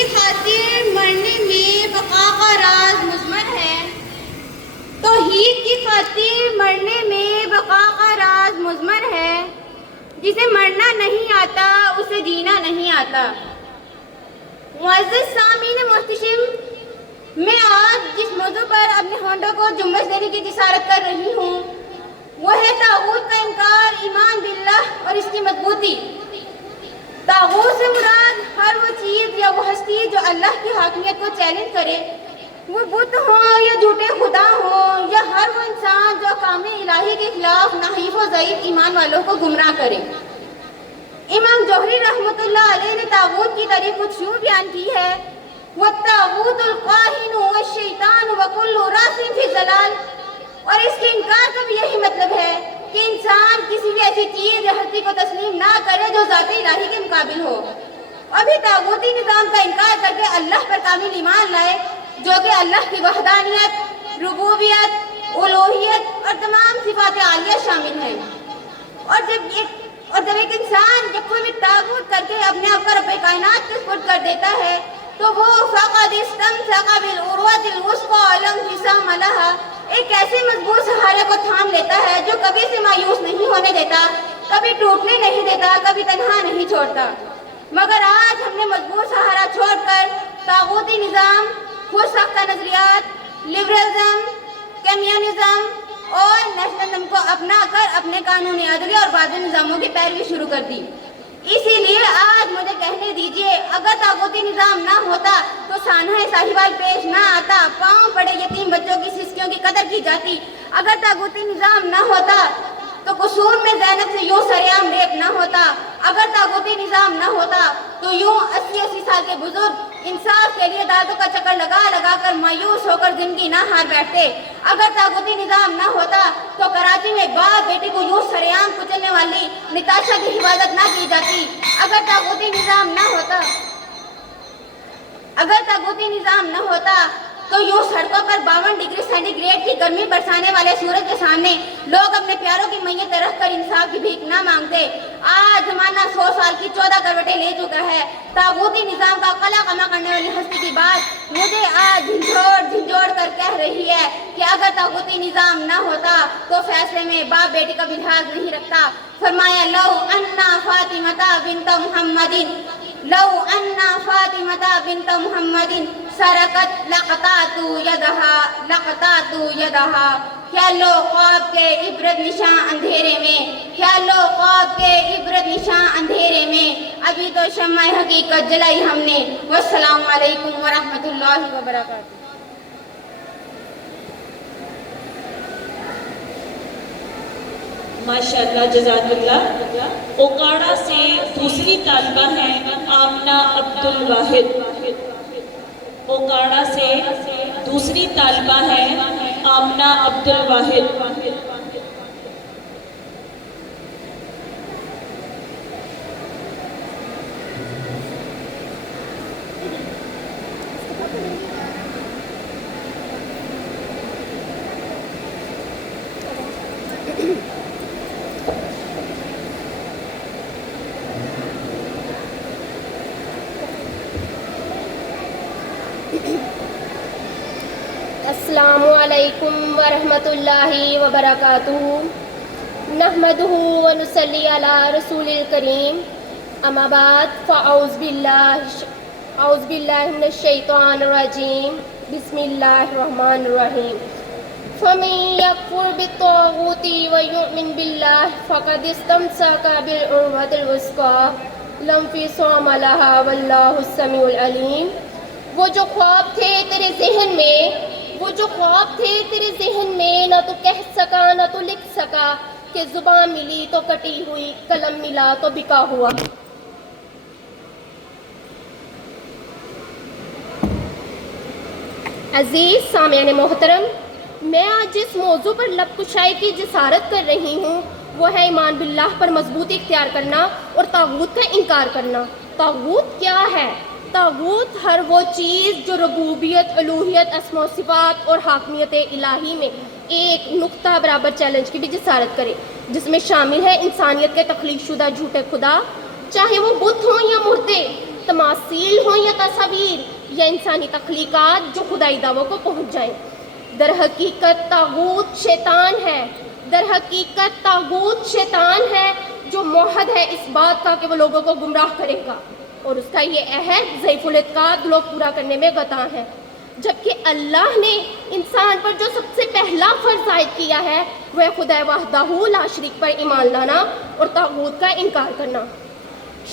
کی خاطر مرنے میں بقا کا راز مضمر ہے، توحید کی خاطر مرنے میں بقا کا راز مضمر ہے، جسے مرنا نہیں آتا اسے جینا نہیں آتا۔ معزز سامعین محتشم، میں آج جس موضوع پر اپنے ہونٹوں کو جنبش دینے کی جسارت کر رہی ہوں وہ ہے طاغوت کا انکار، ایمان باللہ اور اس کی مضبوطی۔ طاغوت سے مراد ہر وہ چیز یا وہ ہستی جو اللہ کی حاکمیت کو چیلنج کرے، وہ بت ہوں یا جھوٹے خدا ہوں، یا ہر وہ انسان جو احکام الہی کے خلاف نحیف و ضعیف ایمان والوں کو گمراہ کرے۔ امام جوہری رحمۃ اللہ علیہ نے طاغوت کی تعریف کچھ یوں بیان کی ہے: وَالطَّاغُوتُ الْقَاهِنُ وَالشَّيْطَانُ وَكُلُّ رَاسٍ فِي ضَلَالٍ، اور اس کے انکار کا بھی یہی مطلب ہے کہ انسان کسی بھی ایسی چیز یا ہستی کو تسلیم نہ کرے جو ذات الہی کے مقابل ہو، اور بھی طاغوتی نظام کا انکار کر کے اللہ پر کامل ایمان لائے جو کہ اللہ کی وحدانیت، ربوبیت، الوہیت اور تمام صفات عالیہ شامل ہیں۔ اور جب ایک انسان یکفر میں طاغوت کر کے اپنے آپ کو رب کائنات کے سپرد کر دیتا ہے تو وہ فقد استمسک بالعروۃ الوثقی لا انفصام لها، ایک ایسے مضبوط سہارے کو تھام لیتا ہے جو کبھی سے مایوس نہیں ہونے دیتا، کبھی ٹوٹنے نہیں دیتا، کبھی تنہا نہیں چھوڑتا۔ مگر آج ہم نے مضبوط سہارا چھوڑ کر طاغوتی نظام، خود ساختہ نظریات، لبرلزم، کمیونزم اور نیشنلزم کو اپنا کر اپنے قانونی عدلیہ اور باطل نظاموں کی پیروی شروع کر دی۔ اسی لیے آج مجھے کہنے دیجئے، اگر طاغوتی نظام نہ ہوتا تو سانحہ ساہیوال پیش نہ آتا، پاؤں پڑے یتیم بچوں کی سسکیوں کی قدر کی جاتی۔ اگر طاغوتی نظام نہ ہوتا تو قصور میں زینب سے یوں سریعام ریپ نہ ہوتا۔ اگر طاغوتی نظام نہ ہوتا تو یوں 80 سال کے بزرگ انصاف کے لیے عدالتوں کا چکر لگا لگا کر مایوس ہو کر زندگی نہ ہار بیٹھتے۔ اگر طاغوتی نظام نہ ہوتا تو کراچی میں باپ بیٹی کو یوں سریعام کچلنے والی نتاشا کی حفاظت نہ کی جاتی۔ اگر طاغوتی نظام نہ ہوتا تو یوں سڑکوں پر 52 ڈگری سینٹی گریڈ کی گرمی برسانے والے سورج کے سامنے لوگ اپنے پیاروں کی میت رکھ کر انصاف کی بھیک نہ مانگتے۔ آج زمانہ 100 سال کی 14 کروٹیں لے چکا ہے۔ طاغوتی نظام کا قلع قمع کرنے والی ہستی کی بات مجھے آج جھنجھوڑ کر کہہ رہی ہے کہ اگر طاغوتی نظام نہ ہوتا تو فیصلے میں باپ بیٹی کا بھی لحاظ نہیں رکھتا۔ فرمایا لو انا فاطمہ بنت محمد سرقت لقطعت یدہا۔ کیا لو خواب کے عبرت نشاں اندھیرے میں، ابھی تو شمع حقیقت جلائی ہم نے۔ والسلام علیکم ورحمۃ اللہ وبرکاتہ۔ ماشاءاللہ، جزاک اللہ۔ اوکاڑا سے دوسری طالبہ ہیں آمنہ عبدالواحد۔ اوکاڑا سے دوسری طالبہ ہیں آمنہ عبدالواحد۔ السلام علیکم ورحمۃ اللہ وبرکاتہ۔ نحمدہ ونصلی علی رسول الکریم، اما بعد فاعوذ باللہ من الشیطان الرجیم، بسم اللہ الرحمن الرحیم۔ فمن یکفر بالطاغوت ویؤمن باللہ فقد استمسک بالعروۃ الوثقی لا انفصام لها واللہ السمیع العلیم۔ وہ جو خواب تھے تیرے ذہن میں نہ تو کہہ سکا نہ تو لکھ سکا، کہ زبان ملی تو کٹی ہوئی، قلم ملا تو بکا ہوا۔ عزیز سامعین محترم، میں آج جس موضوع پر لب کشائی کی جسارت کر رہی ہوں وہ ہے ایمان باللہ پر مضبوطی اختیار کرنا اور طاغوت کا انکار کرنا۔ طاغوت کیا ہے؟ طاغوت ہر وہ چیز جو ربوبیت، الوہیت، اسماء و صفات اور حاکمیت الہی میں ایک نقطہ برابر چیلنج کی بھی جسارت کرے، جس میں شامل ہے انسانیت کے تخلیق شدہ جھوٹے خدا، چاہے وہ بت ہوں یا مردے، تماثیل ہوں یا تصاویر یا انسانی تخلیقات جو خدائی دعووں کو پہنچ جائیں۔ در حقیقت طاغوت شیطان ہے، در حقیقت طاغوت شیطان ہے جو موحد ہے اس بات کا کہ وہ لوگوں کو گمراہ کرے گا، اور اس کا یہ عہد ضعیف الاتقاد لوگ پورا کرنے میں گتاں ہے۔ جبکہ اللہ نے انسان پر جو سب سے پہلا فرض عائد کیا ہے وہ ہے خدا وحدہ لا شریک پر ایمان لانا اور طاغوت کا انکار کرنا۔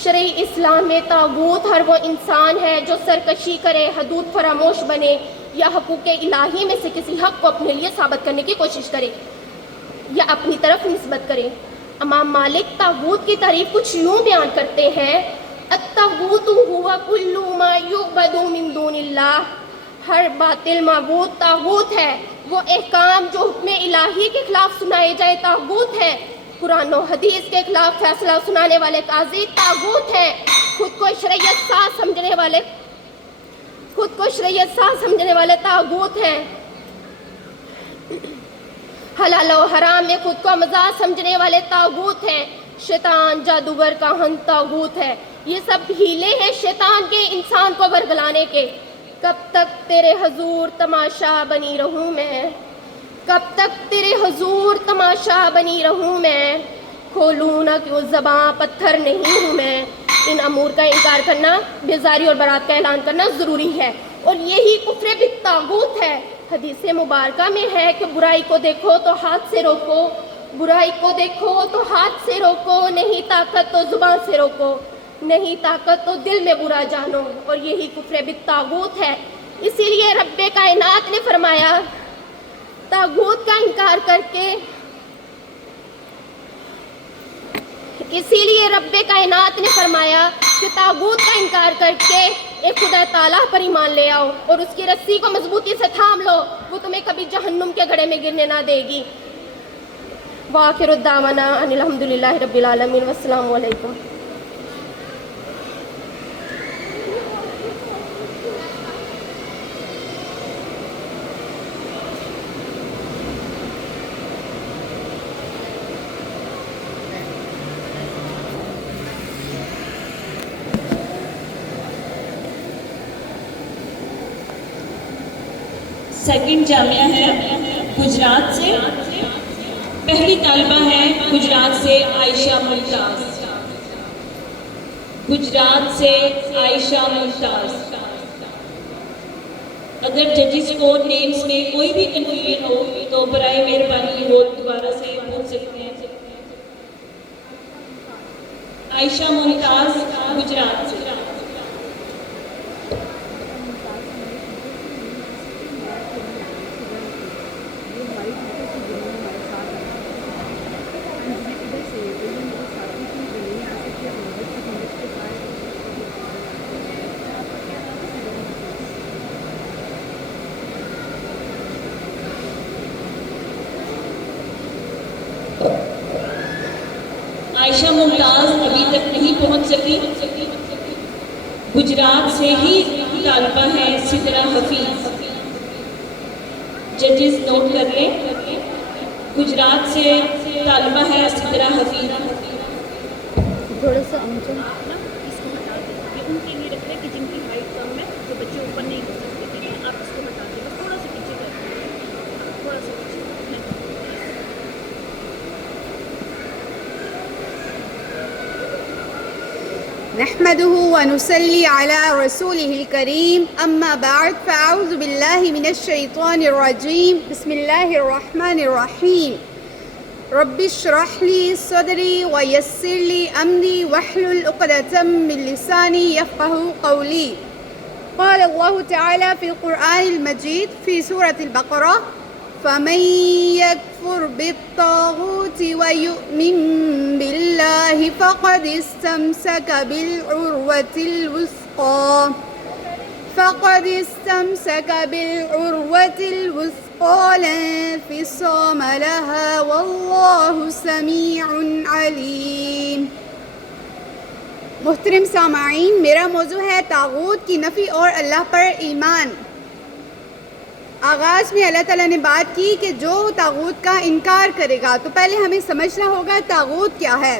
شرع اسلام میں طاغوت ہر وہ انسان ہے جو سرکشی کرے، حدود فراموش بنے یا حقوق الہی میں سے کسی حق کو اپنے لیے ثابت کرنے کی کوشش کرے یا اپنی طرف نسبت کرے۔ امام مالک طاغوت کی تعریف کچھ یوں بیان کرتے ہیں: الطاغوت هو كل ما يعبد من دون اللہ، ہر باطل معبود طاغوت ہے، وہ احکام جو حکم الہی کے خلاف سنائے جائے طاغوت ہے، قرآن و حدیث کے خلاف فیصلہ سنانے والے قاضی طاغوت ہے، خود کو شریعت ساز سمجھنے والے طاغوت ہیں، حلال و حرام میں خود کو مزاح سمجھنے والے طاغوت ہیں، شیطان جادوگر کاہن طاغوت ہے۔ یہ سب ہیلے ہیں شیطان کے انسان کو ورگلانے کے۔ کب تک تیرے حضور تماشا بنی رہوں میں، کب تک تیرے حضور تماشا بنی رہوں میں، کھولوں نہ کیوں زباں پتھر نہیں ہوں میں۔ ان امور کا انکار کرنا، بیزاری اور برات کا اعلان کرنا ضروری ہے، اور یہی کفر بالطاغوت ہے۔ حدیث مبارکہ میں ہے کہ برائی کو دیکھو تو ہاتھ سے روکو، برائی کو دیکھو تو ہاتھ سے روکو، نہیں طاقت تو زبان سے روکو، نہیں طاقت تو دل میں برا جانو، اور یہی کفر بالطاغوت ہے۔ اسی لیے رب کائنات نے فرمایا طاغوت کا انکار کر کے، اسی لیے رب کائنات نے فرمایا کہ طاغوت کا انکار کر کے ایک خدا تعالیٰ پر ایمان لے آؤ اور اس کی رسی کو مضبوطی سے تھام لو، وہ تمہیں کبھی جہنم کے گڑھے میں گرنے نہ دے گی۔ وآخر الدعوانا ان الحمدللہ رب العالمین، والسلام علیکم۔ سیکنڈ جامعہ ہے گجرات سے، پہلی طالبہ ہے گجرات سے عائشہ ممتاز، گجرات سے عائشہ ممتاز۔ اگر ججز کو نیمز میں کوئی بھی کنفیوژن ہو تو برائے مہربانی وہ دوبارہ سے پوچھ سکتے ہیں۔ عائشہ ممتاز گجرات سے۔ عائشہ ممتاز ابھی تک نہیں پہنچ سکی۔ گجرات سے ہی طالبہ ہے سدرا حفیظ، ججز نوٹ کر لیں، گجرات سے طالبہ ہے سدرا حفیظ۔ تھوڑا سا اس کو ہٹا دیں، ان کے لیے رکھ لیں کہ جن کی ہائٹ کم ہے جو بچے اوپر نہیں ہو سکتے، ٹھیک ہے؟ آپ اس کو ہٹا دیں، بس تھوڑا سا پیچھے کر دیں، تھوڑا سا پیچھے۔ نحمده ونصلي على رسوله الكريم، أما بعد، فأعوذ بالله من الشيطان الرجيم، بسم الله الرحمن الرحيم، رب اشرح لي صدري ويسر لي أمري واحلل عقدة من لساني يفقهوا قولي۔ قال الله تعالى في القرآن المجيد في سورة البقرة: فمن يكفر بالطاغوت ويؤمن بالله فقد استمسك بالعروة الوثقى، فقد استمسك بالعروة الوثقى لا انفصام لها والله سميع عليم۔ محترم سامعین، میرا موضوع ہے طاغوت کی نفی اور اللہ پر ایمان۔ آغاز میں اللہ تعالیٰ نے بات کی کہ جو طاغوت کا انکار کرے گا، تو پہلے ہمیں سمجھنا ہوگا طاغوت کیا ہے۔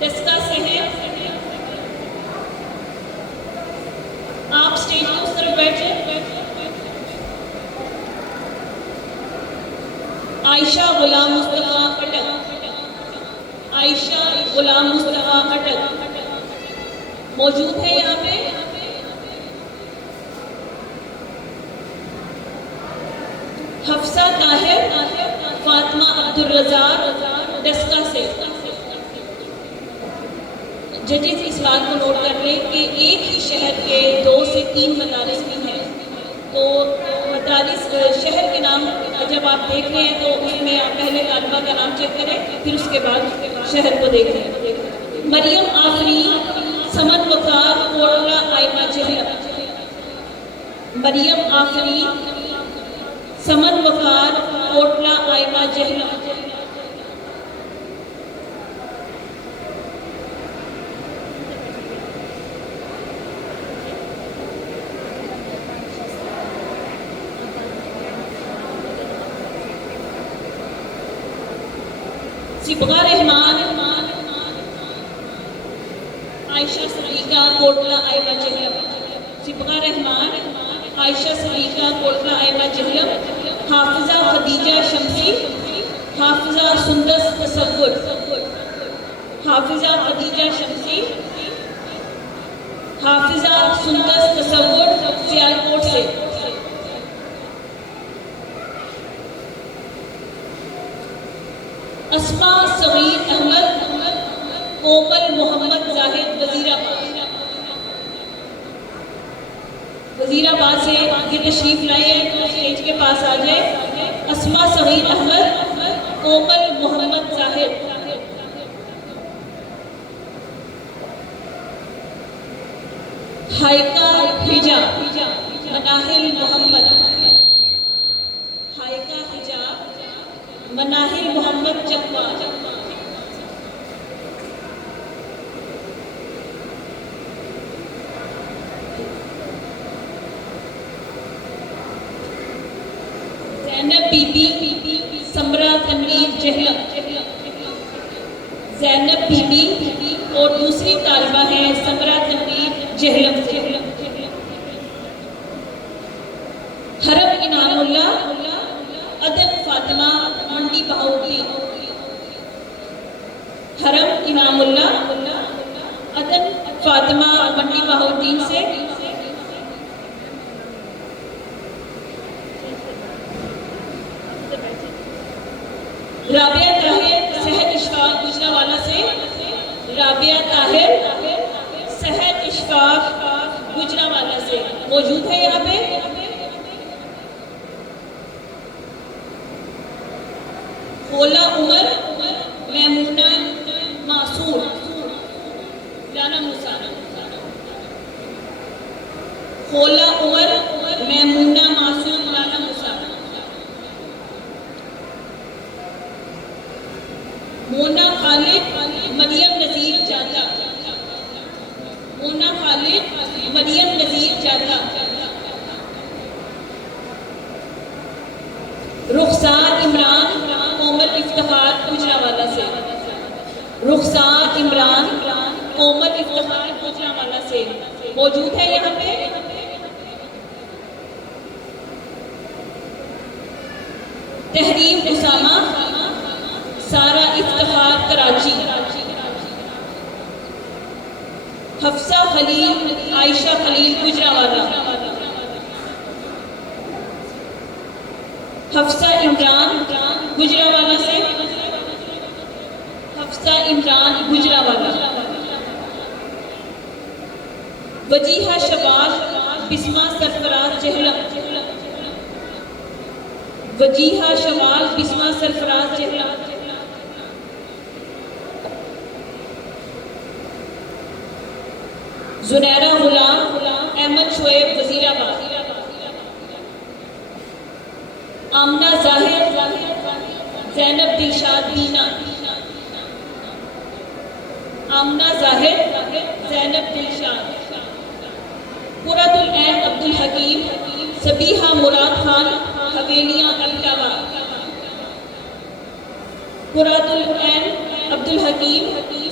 دستہ سے ہیں. آپ اسٹیج کی اس طرف بیٹھے. عائشہ غلام مصطفیٰ اٹک. عائشہ غلام مصطفیٰ اٹک موجود ہے یہاں پہ. حفصہ طاہر فاطمہ عبدالرزاق ڈسکا سے. ججز اس بات کو نوٹ کر لیں کہ ایک ہی شہر کے 2 سے 3 مدارس بھی ہیں، تو مدارس شہر کے نام جب آپ دیکھ رہے ہیں تو اس میں آپ پہلے طالبہ کا نام چیک کریں، پھر اس کے بعد شہر کو دیکھیں. مریم آفرین سمد وقار کوٹلہ آئمہ جہلم. مریم آفرین سمد وقار کوٹلہ آئمہ جہلم. صبغہ رحمان عائشہ سلیقہ کوٹلہ آئمہ جہلم. صبغہ رحمان عائشہ سلیقہ کوٹلہ آئمہ جہلم. حافظہ خدیجہ شمسی حافظہ سندس تصور. حافظہ خدیجہ شمسی حافظہ سندس تصور سیالکوٹ سے. اسماء صغیر احمد کومل محمد زاہد وزیر آباد سے یہ تشریف لائے ہیں تو اسٹیج کے پاس آ جائے. اسماء صغیر احمد کومل محمد زاہد. ہائکہ حجاب مناہل محمد. ہائکہ حجاب مناہل محمد چکوا. زینب بی بی سمرہ تنویر جہلم. زینب بی بی اور دوسری طالبہ ہیں سمرہ تنویر جہلم سے. حرم انعام اللہ عدن فاطمہ منڈی بہاؤدین. حرم انعام اللہ عدن فاطمہ منڈی بہاؤدین سے. رابعہ طاہر صحت اشفاق گجرانوالہ سے. رابعہ طاہر صحت اشفاق گجرانوالہ سے موجود ہے یہاں پہ. خولا عمر میمونہ معصور رانا موسیٰ. خولا عمر میمونہ معصور رانا موسیٰ. مونا خالد مریم نذیر جاتا. مونا خالد مریم نذیر جاتا. رخسار عمران کومل افتخار گجرانوالہ سے. رخسار عمران کومل افتخار گجرانوالہ سے موجود ہے یہاں پہ. تحریم اسامہ سارہ افتخار کراچی. حفصہ خلیل عائشہ خلیل گجرانوالہ. حفصہ عمران گجرانوالہ سے. حفصہ عمران گجرانوالہ. وجیہہ شباب بسمہ سرفراز جہلم. وجیہہ شباب بسمہ سرفراز جہلم. زنیرہ غلام احمد شعیب وزیر آباد. آمنہ ظاہر زینب دلشاد بینا. آمنہ ظاہر زینب دلشاد. قرۃ العین عبدالحکیم صبیحہ مراد خان حویلیاں الٹاوا. قرۃ العین عبدالحکیم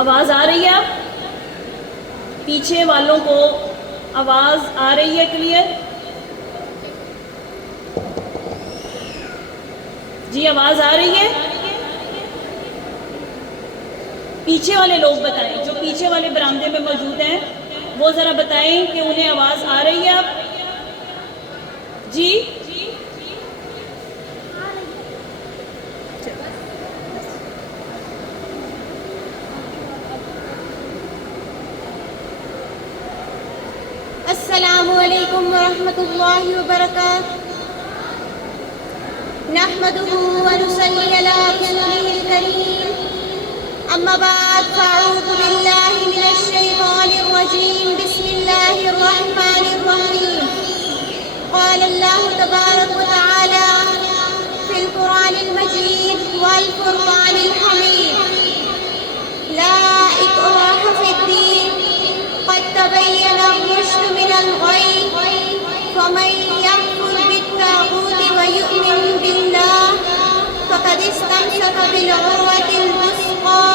آواز آ رہی ہے؟ اب پیچھے والوں کو آواز آ رہی ہے کلیئر؟ جی آواز آ رہی ہے؟ پیچھے والے لوگ بتائیں، جو پیچھے والے برآمدے میں موجود ہیں وہ ذرا بتائیں کہ انہیں آواز آ رہی ہے اب؟ جی السلام علیکم ورحمۃ اللہ وبرکاتہ نحمده ونصلي على رسوله الكريم اما بعد فاعوذ باللہ من الشیطان الرجیم بسم اللہ الرحمن الرحیم قال اللہ تبارک وتعالی في القرآن المجید والفرقان الحمید لا اکراہ فی الدین قد تبين الرشد من الغي فمن يكفر بالطاغوت ويؤمن بالله فقد استمسك بالعروة الوثقى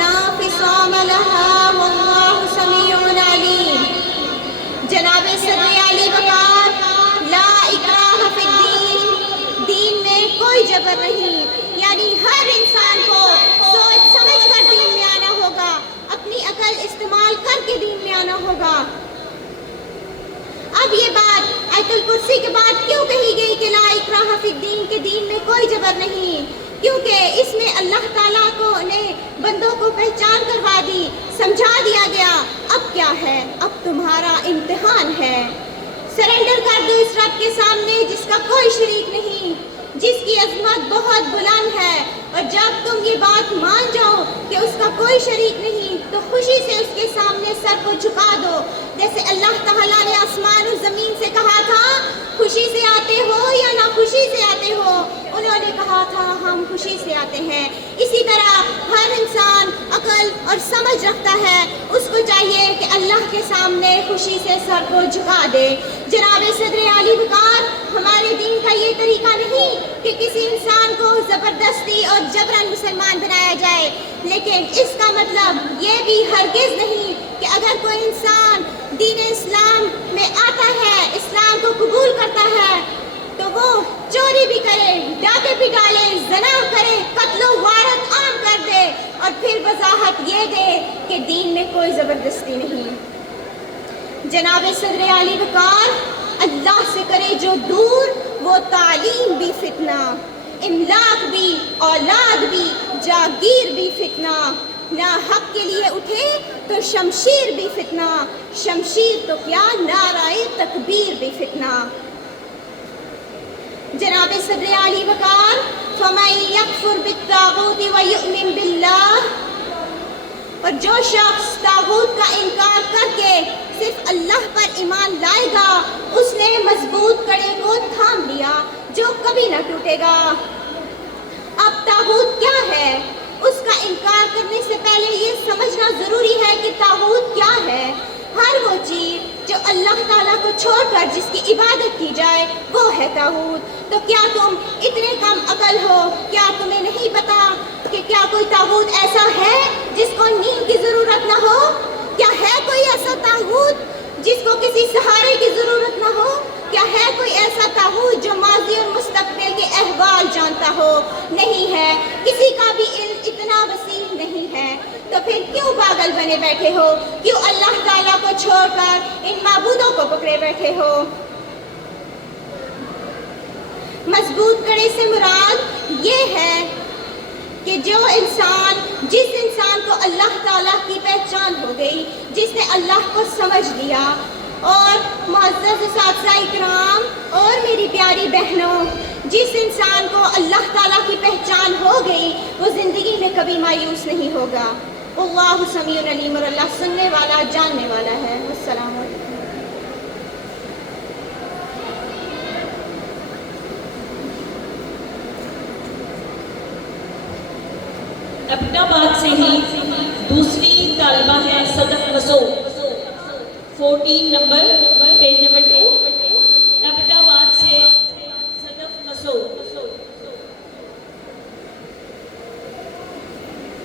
لا انفصام لها والله سميع عليم. جناب صدر علی وقار لا اکراہ فی الدین، دین میں کوئی جبر نہیں، یعنی ہر انسان کو سوچ سمجھ کر دین میں آنا ہوگا، اپنی عقل استعمال کر کے دین میں آنا ہوگا. اب یہ بات آیت الکرسی کے بعد کیوں کہی گئی کہ لا اکراہ فی الدین، کہ دین میں کوئی جبر نہیں؟ کیونکہ اس میں اللہ تعالیٰ کو نے بندوں کو پہچان کروا دی، سمجھا دیا گیا اب کیا ہے، اب تمہارا امتحان ہے. سرنڈر کر دو اس رب کے سامنے جس کا کوئی شریک نہیں، جس کی عظمت بہت بلند ہے، اور جب تم یہ بات مان جاؤ کہ اس کا کوئی شریک نہیں تو خوشی سے اس کے سامنے سر کو جھکا دو. جیسے اللہ تعالیٰ نے آسمان و زمین سے کہا تھا خوشی سے آتے ہو یا ناخوشی سے آتے ہو، انہوں نے کہا تھا ہم خوشی سے آتے ہیں. اسی طرح ہر انسان عقل اور سمجھ رکھتا ہے، اس کو چاہیے کہ اللہ کے سامنے خوشی سے سر کو جھکا دے. جناب صدر علی وقار، ہمارے دین کا یہ طریقہ نہیں کہ کسی انسان کو زبردستی اور جبراً مسلمان بنایا جائے، لیکن اس کا مطلب یہ بھی ہرگز نہیں کہ اگر کوئی انسان دین اسلام میں آتا ہے، اسلام کو قبول کرتا ہے، تو وہ چوری بھی کرے، ڈاکے بھی ڈالے، زنا کرے، قتل و غارت عام کر دے اور پھر وضاحت یہ دے کہ دین میں کوئی زبردستی نہیں. جناب صدر علی وقار، اللہ سے کرے جو دور، وہ تعلیم بھی فتنہ، املاک بھی، اولاد بھی، جاگیر بھی فتنہ. نہ حق کے لیے اٹھے تو شمشیر بھی فتنہ، شمشیر تو کیا نعرہ تکبیر بھی فتنہ. جناب صدر علی وقار، فَمَن يَكْفُرْ بِالطَّاغُوتِ وَيُؤْمِن بِاللَّهِ، اور جو شخص طاغوت کا انکار کر کے صرف اللہ پر ایمان لائے گا، اس نے مضبوط کڑے کو تھام لیا جو کبھی نہ ٹوٹے گا. اب طاغوت کیا ہے؟ اس کا انکار کرنے سے پہلے یہ سمجھنا ضروری ہے کہ طاغوت کیا ہے. ہر وہ چیز جو اللہ تعالیٰ کو چھوڑ کر جس کی عبادت کی جائے وہ ہے طاغوت. تو کیا تم اتنے کم عقل ہو؟ کیا تمہیں نہیں پتا کہ کیا کوئی طاغوت ایسا ہے جس کو نیند کی ضرورت نہ ہو؟ کیا ہے کوئی ایسا طاغوت جس کو کسی سہارے کی ضرورت نہ ہو؟ کیا ہے کوئی ایسا طاغوت جو ماضی اور مستقبل کے احوال جانتا ہو؟ نہیں ہے. کسی کا بھی علم اتنا وسیع نہیں ہے. تو پھر کیوں پاگل بنے بیٹھے ہو؟ کیوں اللہ تعالیٰ کو چھوڑ کر ان معبودوں کو پکڑے بیٹھے ہو؟ مضبوط کڑے سے مراد یہ ہے کہ جس انسان کو اللہ تعالیٰ کی پہچان ہو گئی، جس نے اللہ کو سمجھ لیا. اور معزز اساتذہ اکرام اور میری پیاری بہنوں، جس انسان کو اللہ تعالیٰ کی پہچان ہو گئی وہ زندگی میں کبھی مایوس نہیں ہوگا. اللہ سمیع علیم، اور اللہ سننے والا جاننے والا ہے. السلام علیکم. ابٹاباد سے ہی دوسری طالبہ ہے صدف مسعود، 14 نمبر، پیج نمبر 2. ابٹاباد سے صدف مسعود.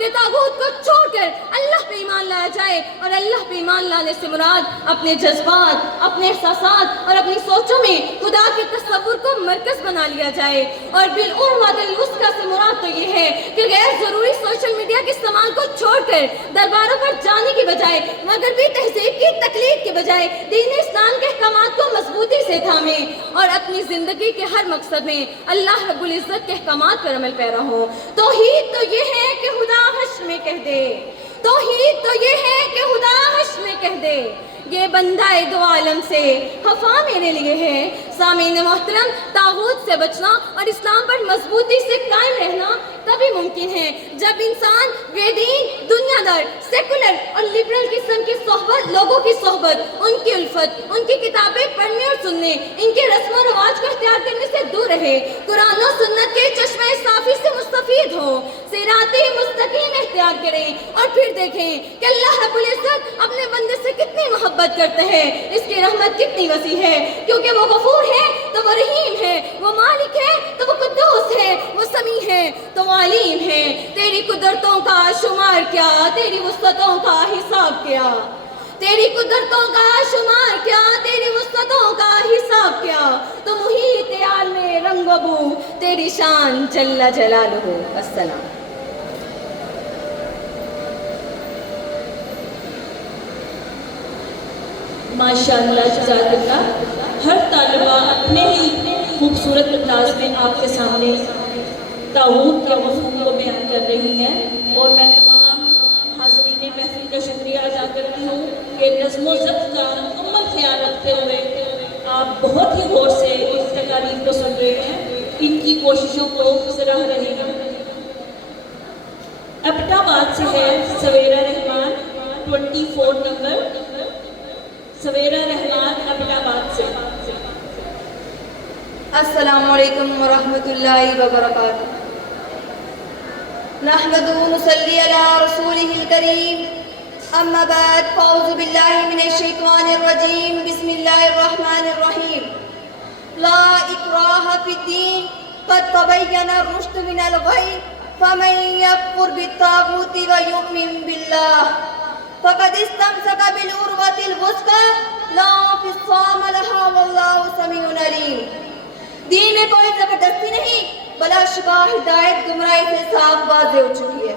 کہ طاغوت کو چھوڑ کر اللہ پہ ایمان لایا جائے، اور اللہ پہ ایمان لانے سے مراد اپنے جذبات، اپنے احساسات اور اپنی سوچوں میں خدا کے تصور کو مرکز بنا لیا جائے۔ اور بالعروۃ الوثقی سے مراد تو یہ ہے کہ غیر ضروری سوشل میڈیا کے استعمال کو چھوڑ کر درباروں پر جانے کی بجائے، مغربی تہذیب کی تقلید کے بجائے دین اسلام کے احکامات کو مضبوطی سے تھامیں اور اپنی زندگی کے ہر مقصد میں اللہ رب العزت کے احکامات پر عمل پیرا ہو۔ توحید تو یہ ہے کہ خدا حشر میں کہہ دے، توحید تو یہ ہے کہ خدا حشر میں کہہ دے، یہ بندہ دو عالم سے خفا میرے لیے ہے۔ سامعین محترم، طاغوت سے بچنا اور اسلام پر مضبوطی سے قائم رہنا تبھی ممکن ہے جب انسان بے دین، دنیا دار، سیکولر اور لبرل قسم کی صحبت، لوگوں کی صحبت، ان کی الفت، ان کی کتابیں پڑھنے اور سننے، ان کے رسم و رواج کو اختیار کرنے سے دور رہے، قرآن و سنت کے چشمہ صافی سے مستفید ہو، صراط مستقیم اختیار کریں، اور پھر دیکھیں کہ اللہ رب العزت اپنے بندے سے کتنی محبت کرتے ہیں، اس کی رحمت کتنی وسیع ہے، کیونکہ وہ غفور ہے تو وہ رحیم ہے، وہ مالک ہے تو وہ قدوس ہے، وہ سمیع ہے تو وہ علیم ہے۔ تیری قدرتوں کا شمار کیا، تیری وسعتوں کا حساب کیا، تیری قدرتوں کا شمار کیا، تیری وسعتوں کا حساب کیا، تو محیط عالم رنگ و بو تیری شان جل جلالہ۔ السلام۔ ماشاءاللہ، جزاک اللہ۔ ہر طالبہ اپنے ہی خوبصورت انداز میں آپ کے سامنے طاغوت کے مفہوم کو بیان کر رہی ہیں، اور میں تمام حاضرین محفل کا شکریہ ادا کرتی ہوں کہ نظم و ضبط کا مکمل خیال رکھتے ہوئے آپ بہت ہی غور سے ان تقاریر کو سن رہے ہیں، ان کی کوششوں کو سراہ رہے ہیں۔ ایبٹ آباد سے ہے سویرا رحمان، 24 نمبر، سویرا رحمان ایبٹ آباد سے۔ السلام علیکم ورحمۃ اللہ وبرکاتہ۔ نحمدہ ونصلی علی رسولہ الکریم، اما بعد، فاعوذ باللہ من الشیطان الرجیم، بسم اللہ الرحمن الرحیم۔ لا اکراہ فی الدین، قد تبین الرشد من الغی، فمن یکفر بالطاغوت ویؤمن باللہ فقد استمسک بالعروۃ الوثقی لا انفصام لہا واللہ سمیع علیم۔ دین میں کوئی زبردستی نہیں، بلا شبہ ہدایت گمراہی سے صاف واضح ہو چکی ہے۔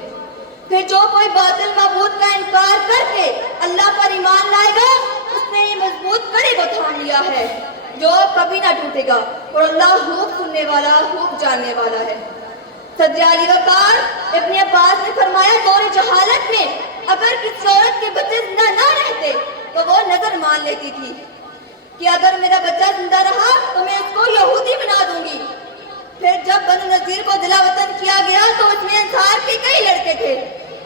پھر جو کوئی باطل معبود کا انکار کر کے اللہ پر ایمان لائے گا، اس نے یہ مضبوط کڑی کو تھام لیا ہے جو کبھی نہ ٹوٹے گا، اور اللہ خوب سننے والا، خوب جاننے والا ہے۔ صدر علی وقار ابن عباس نے فرمایا، دور جہالت میں اگر کسی عورت کے بچے زندہ نہ رہتے تو وہ نظر مان لیتی تھی کہ اگر میرا بچہ زندہ رہا تو میں اس کو یہودی بنا دوں گی۔ پھر جب بنو نذیر کو دلا وطن کیا گیا تو اس میں انصار کے کئی لڑکے تھے۔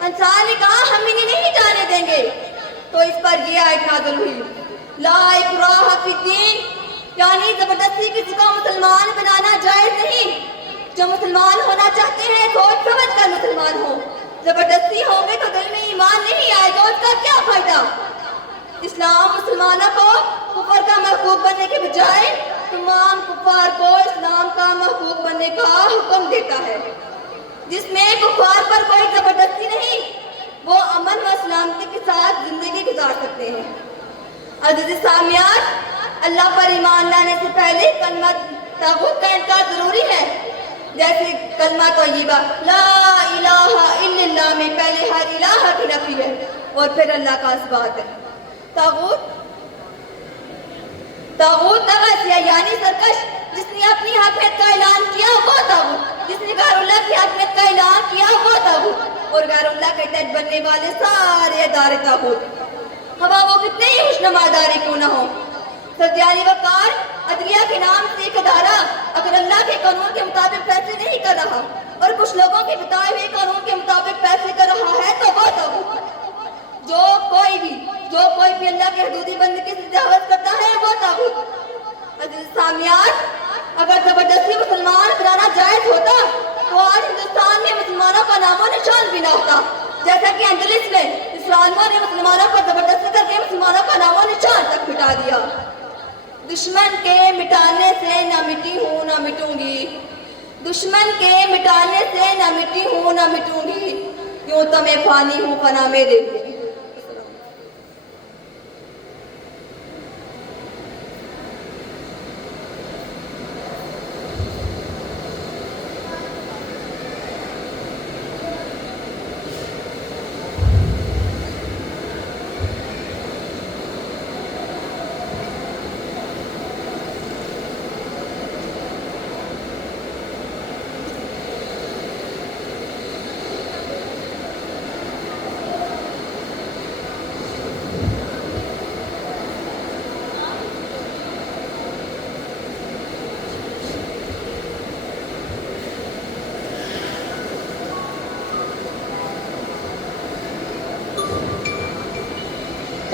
انصار نے کہا ہم انہیں نہیں جانے دیں گے، تو اس پر یہ آیت نازل ہوئی، لا اکراہ فی الدین، یعنی زبردستی کسی کو مسلمان بنانا جائز نہیں۔ جو مسلمان ہونا چاہتے ہیں سوچ سمجھ کر مسلمان ہو، زبردستی ہوں گے تو دل میں ایمان نہیں آئے گا، اس کا کیا فائدہ؟ اسلام مسلمانوں کو کفر کا محبوب بننے کے بجائے تمام کفار کو اسلام کا محبوب بننے کا حکم دیتا ہے، جس میں کفار پر کوئی زبردستی نہیں، وہ امن و سلامتی کے ساتھ زندگی گزار سکتے ہیں۔ عزیز سامعین، اللہ پر ایمان لانے سے پہلے کلمہ طاغوت کا انکار ضروری ہے، جیسے کلمہ طیبہ لا الہ الا اللہ میں پہلے ہر الہ کی نفی ہے اور پھر اللہ کا اثبات ہے۔ طاغوت طغى یعنی سرکش، جس نے اپنی حاکمیت کا اعلان کیا وہ طاغوت، جس نے غیر اللہ کی حاکمیت کا اعلان کیا وہ طاغوت، اور غیر اللہ کے تحت بننے والے سارے ادارے طاغوت، ہوا وہ کتنے ہی خوشنما ادارے کیوں نہ ہو۔ صدر علی وقار عدلیہ کے نام سے ایک ادارہ اگر اللہ کے قانون کے مطابق فیصلے نہیں کر رہا اور کچھ لوگوں کے بتائے ہوئے قانون کے مطابق فیصلے کر رہا ہے تو وہ طاغوت۔ جو کوئی بھی اللہ کے حدودی بندگی سے تجاوز کرتا ہے وہ طاغوت۔ عزیز سامعین، اگر زبردستی مسلمان بنانا جائز ہوتا تو آج ہندوستان میں مسلمانوں کا نام و نشان بھی نہ ہوتا، جیسا کہ اندلس میں اسرائیلیوں نے مسلمانوں پر زبردستی کر کے مسلمانوں کا نام و نشان تک مٹا دیا۔ دشمن کے مٹانے سے نہ مٹی ہوں نہ مٹوں گی، دشمن کے مٹانے سے نہ مٹی ہوں نہ مٹوں گی، یوں تو میں فانی ہوں فنا میں دیکھ لیں.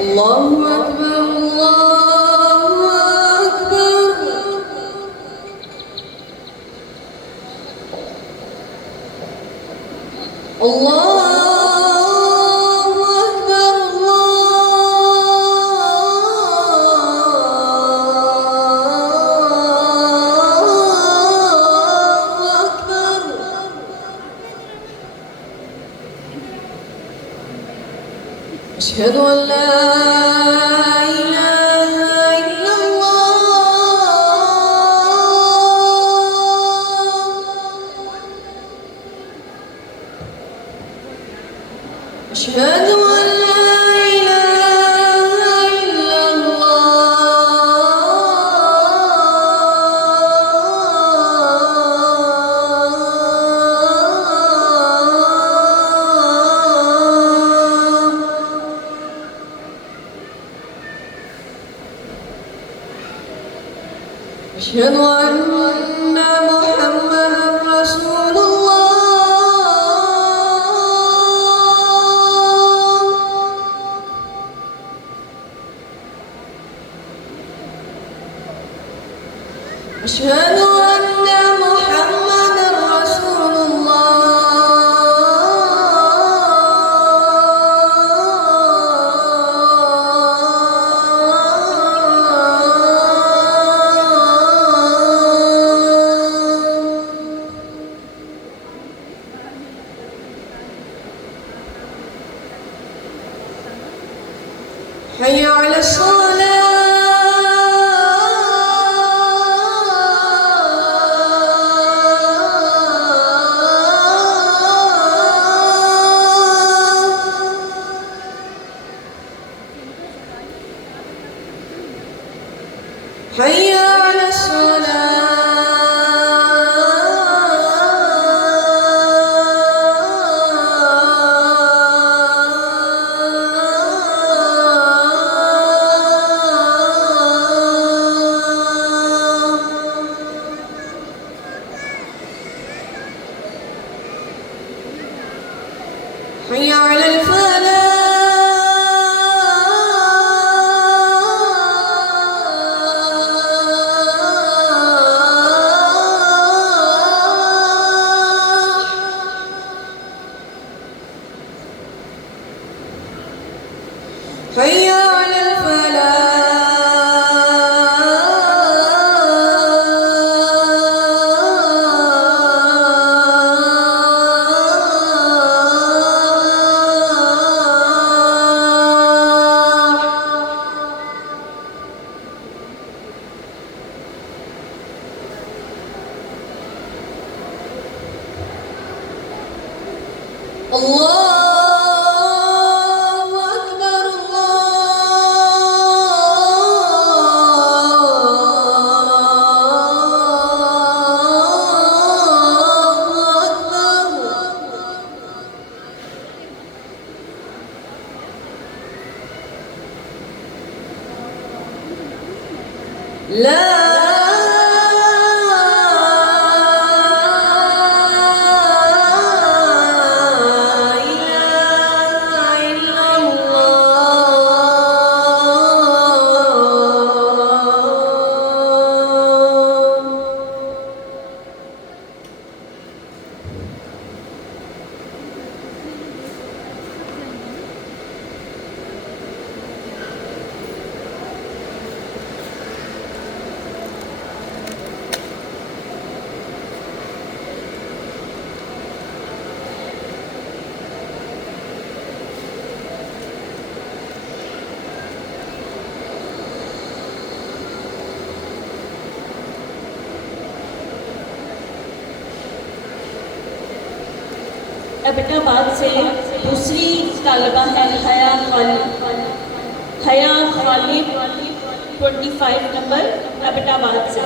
اللہ اکبر اللہ اکبر. اللہ أشهد أن لا إله إلا الله. أشهد أن لا إله إلا أشهد أن محمدا رسول الله. أشهد أن محمدا رسول حي على الصلاة. حي على حي على الفلاح. حي على الله أكبر الله أكبر. لا ایبٹ آباد سے دوسری طالبہ ہے حیا خالد 25 نمبر ایبٹ آباد سے.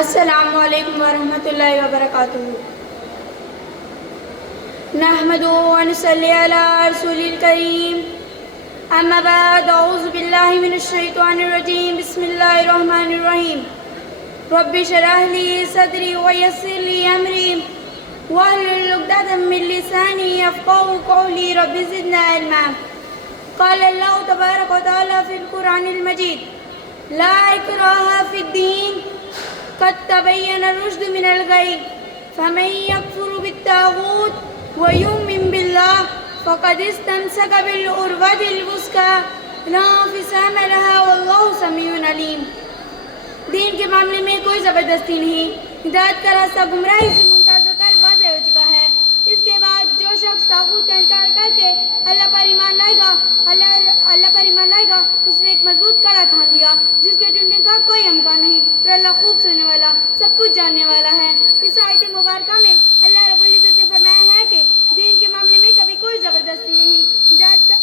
السلام علیکم ورحمۃ اللہ وبرکاتہ. نحمده ونصلي على رسول الكريم. اما بعد اعوذ باللہ من الشیطان الرجیم. بسم اللہ الرحمن الرحیم. رب اشرح لي صدری ويسر لي امری واحلل عقدۃ من لسانی یفقهوا قولی. رب زدنا علما. قال اللہ تبارک وتعالی فی القرآن المجید لا اکراہ فی الدین قد تبین الرشد من الغی فمن یکفر بالطاغوت ویؤمن باللہ فقد استمسک بالعروۃ الوثقی لا انفصام لها واللہ سمیع علیم. دین کے معاملے میں کوئی زبردستی نہیں. ہدایت کا راستہ گمراہی سے ممتاز ہو کر واضح ہو چکا ہے. اس کے بعد جو شخص طاغوت کا انکار کر کے اللہ پر ایمان لائے گا اس نے ایک مضبوط کڑا تھام لیا جس کے ٹوٹنے کا کوئی امکان نہیں. اور اللہ خوب سننے والا سب کچھ جاننے والا ہے. اس آیت مبارکہ میں اللہ رب العزت نے فرمایا ہے کہ دین کے معاملے میں کبھی کوئی زبردستی نہیں. ہدایت کا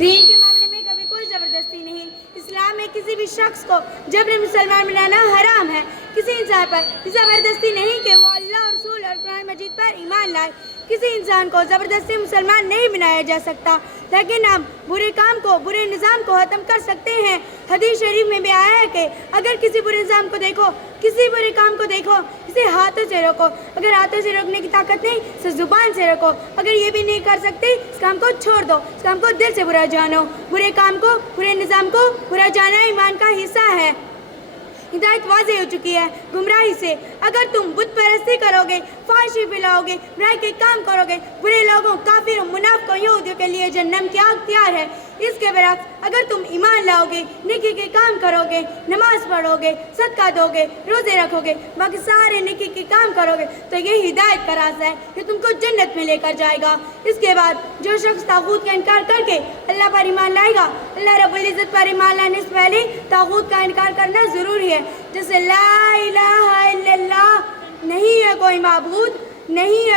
دین کے معاملے میں کبھی کوئی زبردستی نہیں. اسلام میں کسی بھی شخص کو جبر مسلمان بنانا حرام ہے. کسی انسان پر زبردستی نہیں کہ وہ اللہ اور رسول اور قرآن مجید پر ایمان لائے. کسی انسان کو زبردستی مسلمان نہیں بنایا جا سکتا، لیکن ہم برے کام کو، برے نظام کو ختم کر سکتے ہیں. حدیث شریف میں بھی آیا ہے کہ اگر کسی برے نظام کو دیکھو، کسی برے کام کو دیکھو، اسے ہاتھوں سے روکو. اگر ہاتھوں سے روکنے کی طاقت نہیں تو زبان سے روکو. اگر یہ بھی نہیں کر سکتے اس کام کو چھوڑ دو. اس کام کو دل سے برا جانو. برے کام کو، برے نظام کو برا جانا ایمان کا حصہ ہے. ہدایت واضح ہو چکی ہے گمراہی سے. اگر تم بت پرستی کرو گے، فحاشی پھیلاؤ گے، برائی کے کام کرو گے، برے لوگوں، کافروں، منافقوں، یہودیوں کے لیے جہنم کی آگ تیار ہے. اس کے برعکس اگر تم ایمان لاؤ گے، نیکی کے کام کرو گے، نماز پڑھو گے، صدقہ دو گے، روزے رکھو گے، باقی سارے نیکی کے کام کرو گے تو یہ ہدایت کا راستہ ہے کہ تم کو جنت میں لے کر جائے گا. اس کے بعد جو شخص طاغوت کا انکار کر کے اللہ پر ایمان لائے گا، اللہ رب العزت پر ایمان لانے سے پہلے طاغوت کا انکار کرنا ضروری ہے. جیسے لا الہ الا اللہ، نہیں ہے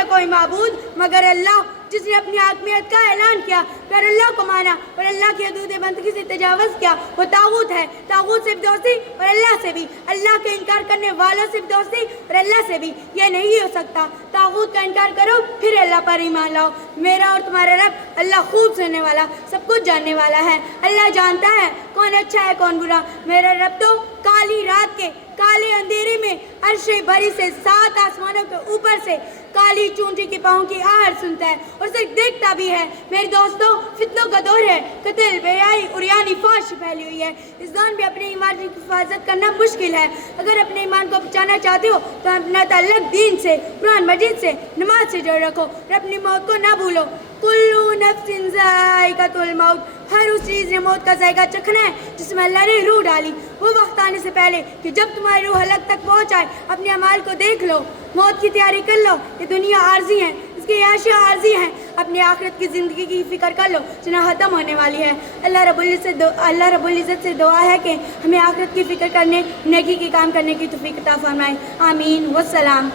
کوئی معبود مگر اللہ، جس نے اپنی حاکمیت کا اعلان کیا، پھر اللہ کو مانا اور اللہ کی حدود بندگی سے تجاوز کیا، وہ طاغوت ہے. طاغوت سے بھی دوستی اور اللہ سے بھی. اللہ کے انکار کرنے والوں سے بھی دوستی اور اللہ سے بھی. یہ نہیں ہو سکتا. طاغوت کا انکار کرو پھر اللہ پر ایمان لاؤ. میرا اور تمہارا رب اللہ خوب سننے والا سب کچھ جاننے والا ہے. اللہ جانتا ہے کون اچھا ہے کون برا. میرا رب تو کالی رات کے کالے اندھیرے میں عرش بری سے 7 آسمانوں کے اوپر سے کالی چونٹی کے پاؤں کی آہٹ سنتا ہے اور اسے دیکھتا بھی ہے. میرے دوستوں، فتنوں کا دور ہے. قتل، بے حیائی، عریانی، فحش پھیلی ہوئی ہے. اس دور میں اپنے ایمان کی حفاظت کرنا مشکل ہے. اگر اپنے ایمان کو بچانا چاہتے ہو تو اپنا تعلق دین سے، قرآن مجید سے، نماز سے جوڑ رکھو اور اپنی موت کو نہ بھولو. کلو نفس ذائقۃ الموت، ہر اس چیز نے موت کا ذائقہ چکھنا ہے جس میں اللہ نے روح ڈالی. وہ وقت آنے سے پہلے کہ جب تمہاری روح حلق تک پہنچائے اپنے اعمال کو دیکھ لو. موت کی تیاری کر لو. یہ دنیا عارضی ہے، اس کی اشیاء عارضی ہیں. اپنی آخرت کی زندگی کی فکر کر لو جو نہ ختم ہونے والی ہے. اللہ رب العزت سے دعا ہے کہ ہمیں آخرت کی فکر کرنے، نیکی کے کام کرنے کی توفیق عطا فرمائے. آمین والسلام.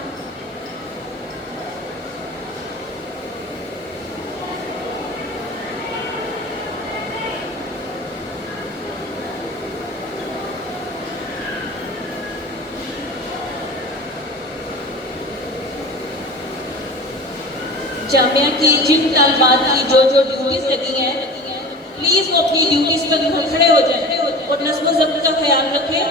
جامعہ کی جن طالبات کی جو ڈیوٹیز لگی ہیں، پلیز وہ اپنی ڈیوٹیز پر کھڑے ہو جائیں اور نظم و ضبط کا خیال رکھیں.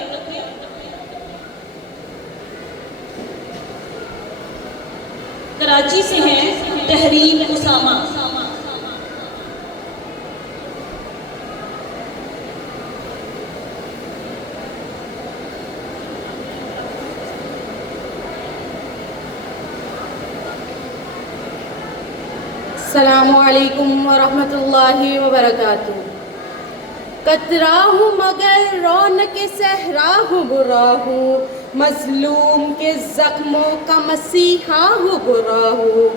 کراچی سے ہیں تحریم اسامہ. السلام علیکم ورحمۃ اللہ وبرکاتہ. قطرہ ہوں مگر رونق صحرا ہوں برا ہوں، مظلوم کے زخموں کا مسیحا ہوں برا ہوں.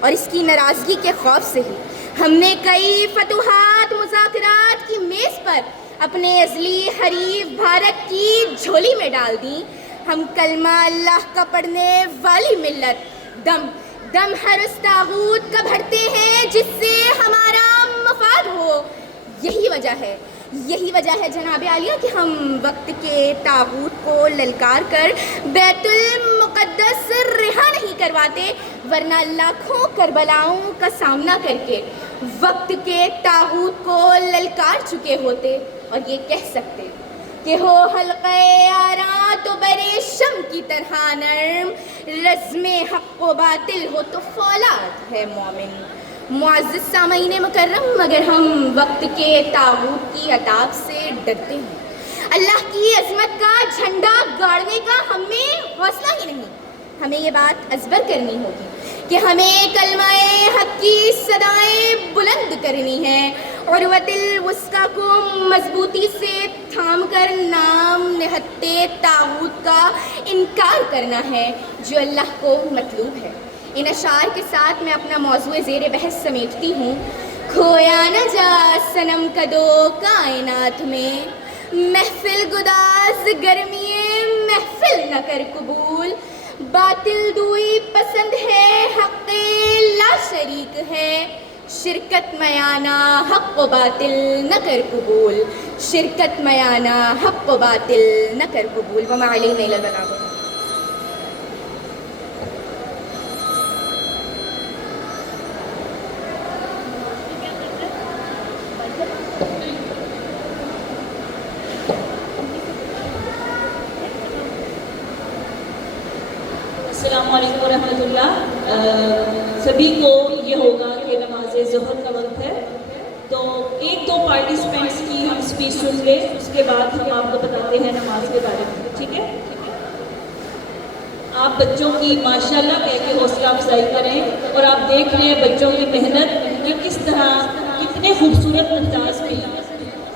اور اس کی ناراضگی کے خوف سے ہی ہم نے کئی فتوحات مذاکرات کی میز پر اپنے ازلی حریف بھارت کی جھولی میں ڈال دی. ہم کلمہ اللہ کا پڑھنے والی ملت دم ہر اس طاغوت کا بھرتے ہیں جس سے ہمارا مفاد ہو. یہی وجہ ہے جناب عالیہ کہ ہم وقت کے طاغوت کو للکار کر بیت المقدس رہا نہیں کرواتے، ورنہ لاکھوں کربلاؤں کا سامنا کر کے وقت کے طاغوت کو للکار چکے ہوتے اور یہ کہہ سکتے کہ ہو حلقہ یاراں تو برے شم کی طرح نرم، رزم حق و باطل ہو تو فولاد ہے مومن. معزز سامعین مکرم، مگر ہم وقت کے طاغوت کی عتاب سے ڈرتے ہیں. اللہ کی عظمت کا جھنڈا گاڑنے کا ہمیں حوصلہ ہی نہیں. ہمیں یہ بات ازبر کرنی ہوگی کہ ہمیں کلمہ حق کی صدائیں بلند کرنی ہیں، عروۃ الوثقیٰ کو مضبوطی سے تھام کر نام نہتے طاغوت کا انکار کرنا ہے جو اللہ کو مطلوب ہے. ان اشعار کے ساتھ میں اپنا موضوع زیر بحث سمیٹتی ہوں. کھویا نہ جا صنم کدو کائنات میں، محفل گداز گرمی محفل نہ کر قبول. باطل دوئی پسند ہے، حق لا شریک ہے، شرکت میانہ حق و باطل نہ کر قبول. شرکت میانہ حق و باطل نہ کر قبول. وما علینا الا البلاغ. السلام علیکم ورحمۃ اللہ. سبھی کو یہ ہوگا کہ نماز ظہر کا وقت ہے، تو ایک دو پارٹیسپینٹس کی ہم اسپیچ سن لیں، اس کے بعد ہم آپ کو بتاتے ہیں نماز کے بارے میں. ٹھیک ہے؟ آپ بچوں کی ماشاءاللہ کہہ کے حوصلہ افزائی کریں، اور آپ دیکھ رہے ہیں بچوں کی محنت کہ کس طرح کتنے خوبصورت انداز میں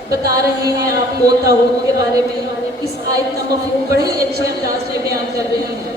بتا رہے ہیں آپ کو طاغوت کے بارے میں. اس آیت کا مفہوم بڑے ہی اچھے انداز میں بیان کر رہے ہیں.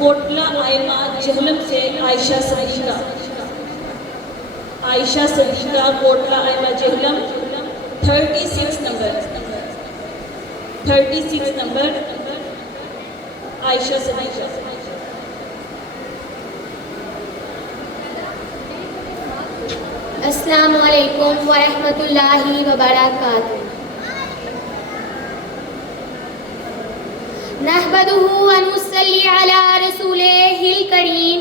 کوٹلہ آئمہ جہلم سے عائشہ صدیقہ کوٹلہ آئمہ جہلم 36 نمبر عائشہ صدیقہ. السلام علیکم ورحمۃ اللہ وبرکاتہ. نحمده ونصلي على رسوله الكريم.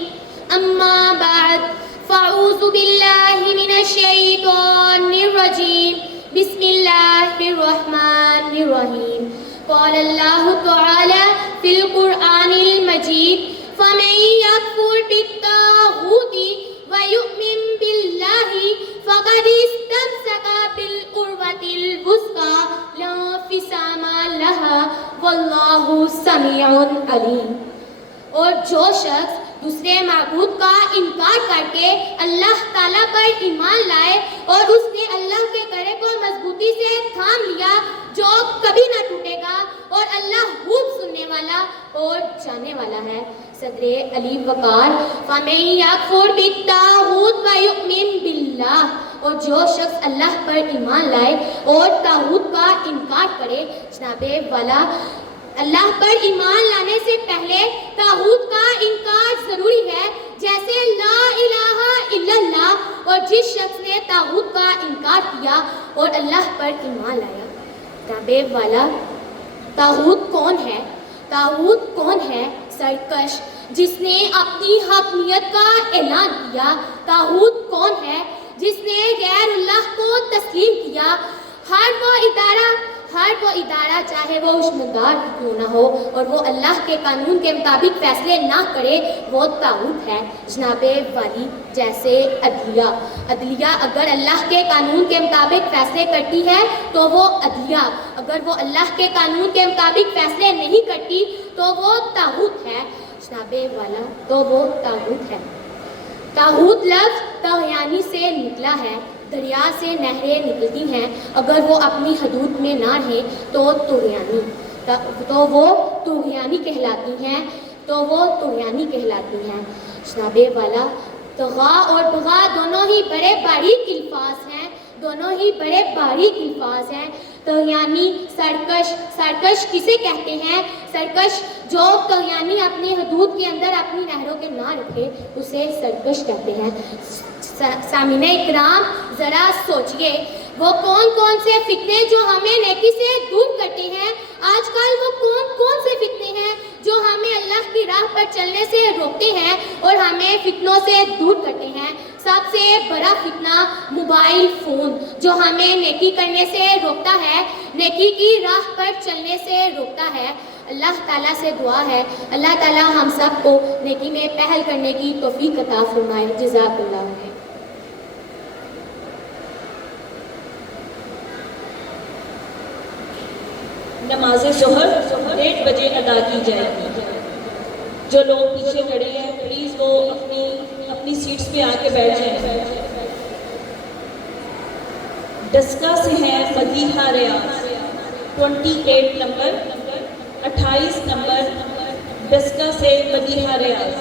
أما بعد فأعوذ بالله من الشيطان الرجيم. بسم الله الرحمن الرحيم. قال الله تعالى في القرآن المجيد: فمن يكفر بالطاغوت ويؤمن بالله فقد استمسك بالعروة الوثقى لا انفصام لها واللہ سمیع علیم. اور جو شخص دوسرے معبود کا انکار کر کے اللہ تعالیٰ پر ایمان لائے اور اس نے اللہ کے کرے کو مضبوطی سے تھام لیا جو کبھی نہ ٹوٹے گا، اور اللہ خوب سننے والا اور جاننے والا ہے. صدر علی وقار: فَمَن يَكْفُرْ بِالطَّاغُوتِ وَيُؤْمِن بِاللَّهِ. اور جو شخص اللہ پر ایمان لائے اور طاغوت کا انکار کرے. جناب والا، اللہ پر ایمان لانے سے پہلے طاغوت کا انکار ضروری ہے، جیسے لا الہ الا اللہ. اور جس شخص نے طاغوت کا انکار کیا اور اللہ پر ایمان لایا. جناب والا، طاغوت کون ہے؟ طاغوت کون ہے؟ سرکش جس نے اپنی حاکمیت کا اعلان کیا. طاغوت کون ہے؟ جس نے غیر اللہ کو تسلیم کیا. ہر وہ ادارہ، ہر وہ ادارہ چاہے وہ عشمندار کیوں نہ ہو اور وہ اللہ کے قانون کے مطابق فیصلے نہ کرے وہ طاغوت ہے۔ جناب والی جیسے عدلیہ اگر اللہ کے قانون کے مطابق فیصلے کرتی ہے تو وہ عدلیہ، اگر وہ اللہ کے قانون کے مطابق فیصلے نہیں کرتی تو وہ طاغوت ہے۔ جناب والا تو وہ طاغوت ہے۔ طاغوت لفظ طغیانی سے نکلا ہے، دریا سے نہریں نکلتی ہیں، اگر وہ اپنی حدود میں نہ رہیں تو وہ طغیانی کہلاتی ہیں۔ جناب والا طغا اور بغا دونوں ہی بڑے باریک الفاظ ہیں۔ طغیانی سرکش کسے کہتے ہیں؟ سرکش جو طغیانی اپنی حدود کے اندر اپنی نہروں کے نہ رکھے اسے سرکش کہتے ہیں۔ سامعین اکرام ذرا سوچئے وہ کون سے فتنے جو ہمیں نیکی سے دور کرتے ہیں، آج کل وہ کون سے فتنے ہیں جو ہمیں اللہ کی راہ پر چلنے سے روکتے ہیں اور ہمیں فتنوں سے دور کرتے ہیں۔ سب سے بڑا فتنہ موبائل فون جو ہمیں نیکی کرنے سے روکتا ہے، نیکی کی راہ پر چلنے سے روکتا ہے۔ اللہ تعالیٰ سے دعا ہے اللہ تعالیٰ ہم سب کو نیکی میں پہل کرنے کی توفیق عطا فرمائے۔ جزاک اللہ خیر۔ نماز ظہر 1:30 بجے ادا کی جائے گی۔ جو لوگ پیچھے کھڑے ہیں پلیز وہ اپنی سیٹس پہ آ کے بیٹھ جائیں۔ ڈسکا سے ہیں مدیحہ ریاض 28 نمبر 28 نمبر ڈسکا سے مدیحہ ریاض۔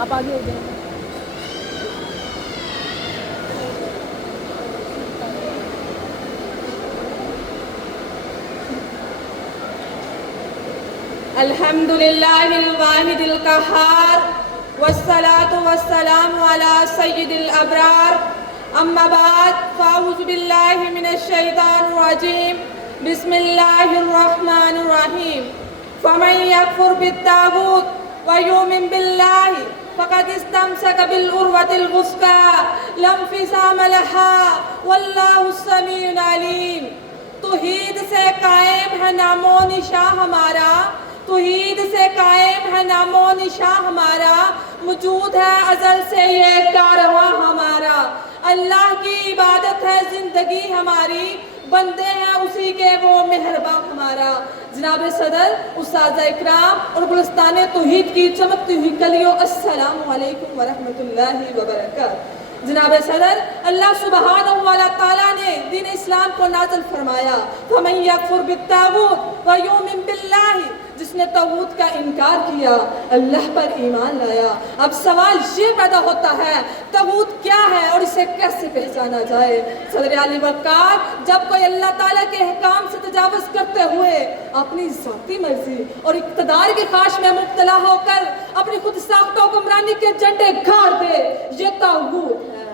آپ آگے ہو جائیں۔ الحمد للہ الواحد القہار والصلاة والسلام علی سید الابرار اما بعد فاعوذ باللہ من الشیطان الرجیم بسم اللہ الرحمن الرحیم فمن یکفر بالطاغوت ویؤمن باللہ فقد استمسک بالعروۃ الوثقی لا انفصام لها واللہ السمیع العلیم۔ توحید سے قائم ہے نام و نشاں ہمارا، توحید سے قائم ہے نام و نشاں ہمارا، موجود ہے ازل سے یہ کارواں ہمارا۔ اللہ کی عبادت ہے زندگی ہماری، بندے ہیں اسی کے وہ مہرباں ہمارا۔ جناب صدر، اساتذہ اکرام اور گلستان توحید کی چمکتی ہوئی کلیوں، السلام علیکم ورحمۃ اللہ وبرکاتہ۔ جناب صدر، اللہ سبحانہ و تعالیٰ نے دین اسلام کو نازل فرمایا، فَمَن يَكْفُرْ بِالطَّاغُوتِ وَيُؤْمِن بِاللَّهِ جس نے طاغوت کا انکار کیا، اللہ پر ایمان لایا۔ اب سوال یہ پیدا ہوتا ہے طاغوت کیا ہے اور اسے کیسے پہچانا جائے؟ صدر علی وقار جب کوئی اللہ تعالیٰ کے احکام سے تجاوز کرتے ہوئے اپنی ذاتی مرضی اور اقتدار کی خواہش میں مبتلا ہو کر اپنی خود ساختہ حکمرانی کے جھنڈے گاڑ دے، یہ طاغوت ہے۔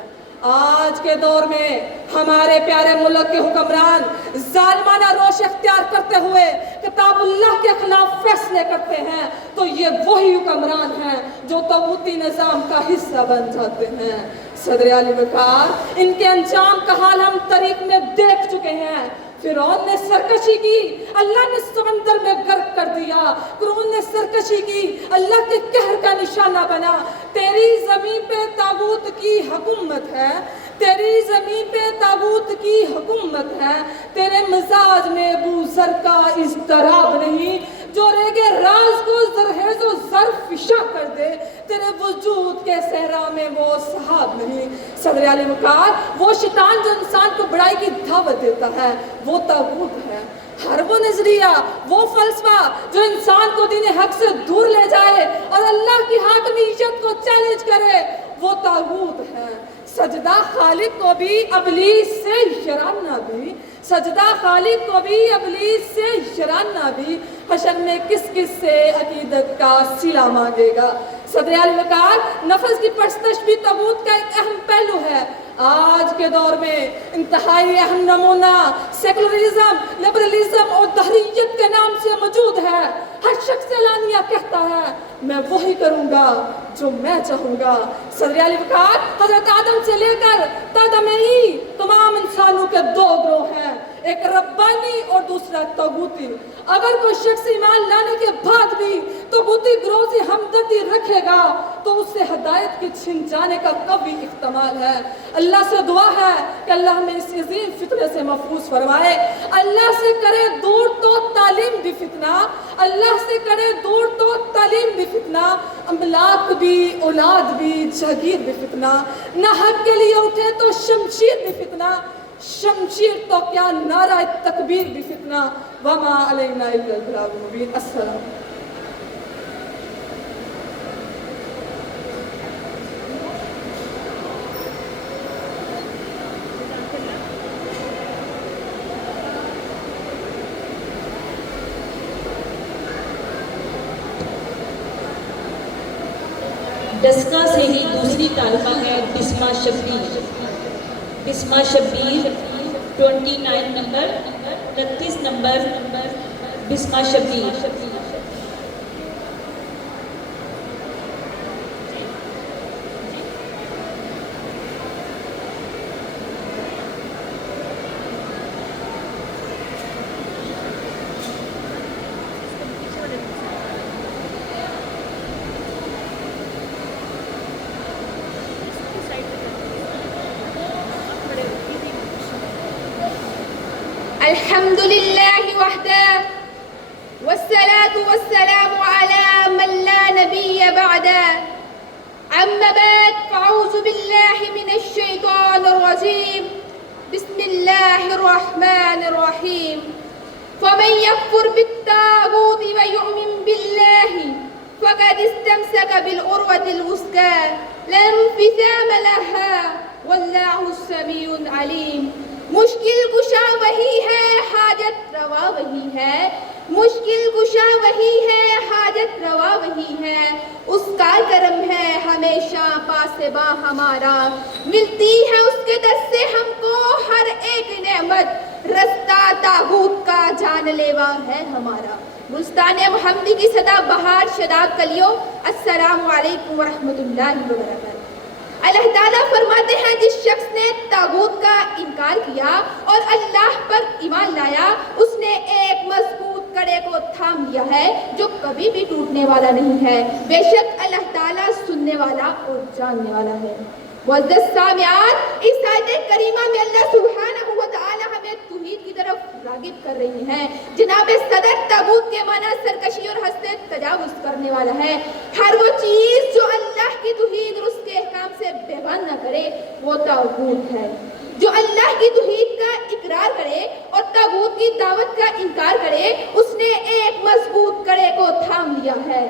آج کے دور میں ہمارے پیارے ملک کے حکمران ظالمانہ روش اختیار کرتے ہوئے کتاب اللہ کے خلاف فیصلے کرتے ہیں تو یہ وہی حکمران ہیں جو طاغوتی نظام کا حصہ بن جاتے ہیں۔ صدر علی وقار ان کے انجام کا حال ہم تاریخ میں دیکھ چکے ہیں۔ فرعون نے سرکشی کی، اللہ نے سمندر میں غرق کر دیا۔ قارون نے سرکشی کی، اللہ کے قہر کا نشانہ بنا۔ تیری زمین پہ طاغوت کی حکومت ہے، تیری زمین پہ طاغوت کی حکومت ہے۔ تیرے مزاج میں بو زر کا اضطراب نہیں جو ریگے راز کو زرہیز و زرفشا کر دے، تیرے وجود کے صحرا میں وہ صحاب نہیں۔ صدر علی وقار وہ شیطان جو انسان کو بڑائی کی دعوت دیتا ہے وہ طاغوت ہے۔ ہر وہ نظریہ، وہ فلسفہ جو انسان کو دین حق سے دور لے جائے اور اللہ کی حاکمیت کو چیلنج کرے وہ طاغوت ہے۔ سجدہ خالق کو بھی ابلیس سے شرانہ بھی، سجدہ خالق کو بھی ابلیس سے شرانہ بھی، حشر میں کس کس سے عقیدت کا صلہ مانگے گا۔ صدر علی وقار نفس کی پرستش بھی طاغوت کا ایک اہم پہلو ہے۔ آج کے دور میں انتہائی اہم نمونہ سیکولرزم، لبرلزم اور دہریت کے نام سے موجود ہے۔ ہر شخص اعلانیہ کہتا ہے میں وہی کروں گا جو میں چاہوں گا۔ صدر علی وقار حضرت آدم سے لے کر آدم ہی تمام انسانوں کے دو گروہ ہیں، ایک ربانی اور دوسرا طاغوتی۔ اگر کوئی شخص ایمان لانے کے بعد بھی طاغوتی گروہ سے ہمدردی رکھے گا تو اس سے ہدایت کی چھن جانے کا قوی احتمال ہے۔ اللہ سے دعا ہے کہ اللہ ہمیں اس عظیم فتنے سے محفوظ فرمائے۔ اللہ سے کرے دور تو تعلیم بھی فتنہ، اللہ سے کرے دور تو تعلیم بھی فتنہ، املاک بھی، اولاد بھی، جاگیر بھی فتنہ، نہ حق کے لیے اٹھے تو شمشیر بھی فتنہ، شمشیر تو کیا نعرہ تکبیر بھی فتنہ، وما علینا الا البلاغ المبین۔ السلام۔ ڈسکا سے ہی دوسری طالبہ ہے بسمہ شبیر۔ بسمہ شبیر 29 نمبر، 29 نمبر بسمہ شبیر۔ الحمد لله وحده والصلاة والسلام على من لا نبي بعده، أما بعد فأعوذ بالله من الشيطان الرجيم، بسم الله الرحمن الرحيم۔ فمن يكفر بالطاغوت ويؤمن بالله فقد استمسك بالعروة الوثقى لا انفصام لها والله السميع العليم۔ مشکل کشا وہی ہے، حاجت روا وہی ہے، مشکل کشا وہی ہے، حاجت روا وہی ہے، اس کا کرم ہے ہمیشہ پاسباں ہمارا، ملتی ہے اس کے در سے ہم کو ہر ایک نعمت، رستہ طاغوت کا جان لیوا ہے ہمارا۔ گلستان محمدی کی صدا بہار شداب کلیوں، السلام علیکم ورحمۃ اللہ وبرکاتہ۔ اللہ تعالیٰ فرماتے ہیں جس شخص نے طاغوت کا انکار کیا اور اللہ پر ایمان لایا، اس نے ایک مضبوط کڑے کو تھام لیا ہے جو کبھی بھی ٹوٹنے والا نہیں ہے۔ بے شک اللہ تعالیٰ سننے والا اور جاننے والا ہے۔ معزز سامعات، اس آیت کریمہ میں اللہ سبحانہ و تعالی ہمیں توحید کی طرف راغب کر رہی ہیں۔ جناب صدر، طاغوت کے معنی سرکشی اور حد سے تجاوز کرنے والا ہے۔ ہر وہ چیز جو اللہ کی توحید اور اس کے احکام سے بیگانہ نہ کرے وہ طاغوت ہے۔ جو اللہ کی توحید کا اقرار کرے اور طاغوت کی دعوت کا انکار کرے اس نے ایک مضبوط کڑے کو تھام لیا ہے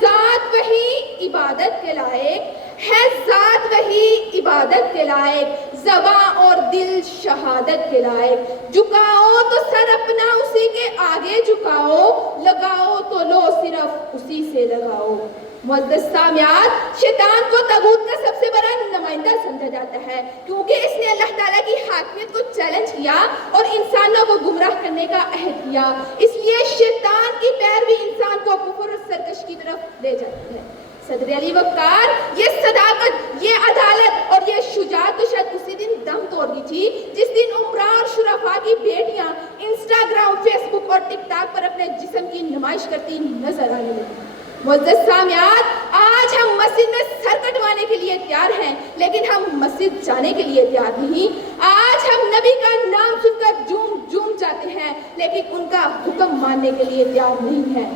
ذات وہی عبادت کے لائق ہے ذات وہی عبادت کے لائق زباں اور دل شہادت کے لائق جھکاؤ تو سر اپنا اسی کے آگے جھکاؤ لگاؤ تو لو صرف اسی سے لگاؤ معزز سامعات شیطان کو طاغوت کا سب سے بڑا نمائندہ سمجھا جاتا ہے کیونکہ اس نے اللہ تعالیٰ کی حاکمیت کو چیلنج کیا اور انسانوں کو گمراہ کرنے کا عہد کیا اس لیے شیطان کی پیروی انسان کو کفر اور سرکش کی طرف لے جاتی ہے صدر علی وقار یہ صداقت یہ عدالت اور یہ شجاعت تو شاید اسی دن دم توڑ دی تھی جس دن عمرہ اور شرفا کی بیٹیاں انسٹاگرام فیس بک اور ٹک ٹاک پر اپنے جسم کی نمائش کرتی نظر آنے لگی معزز سامعات آج ہم مسجد میں سر کٹوانے کے لیے تیار ہیں لیکن ہم مسجد جانے کے لیے تیار نہیں آج ہم نبی کا نام سن کر جھوم جاتے ہیں لیکن ان کا حکم ماننے کے لیے تیار نہیں ہے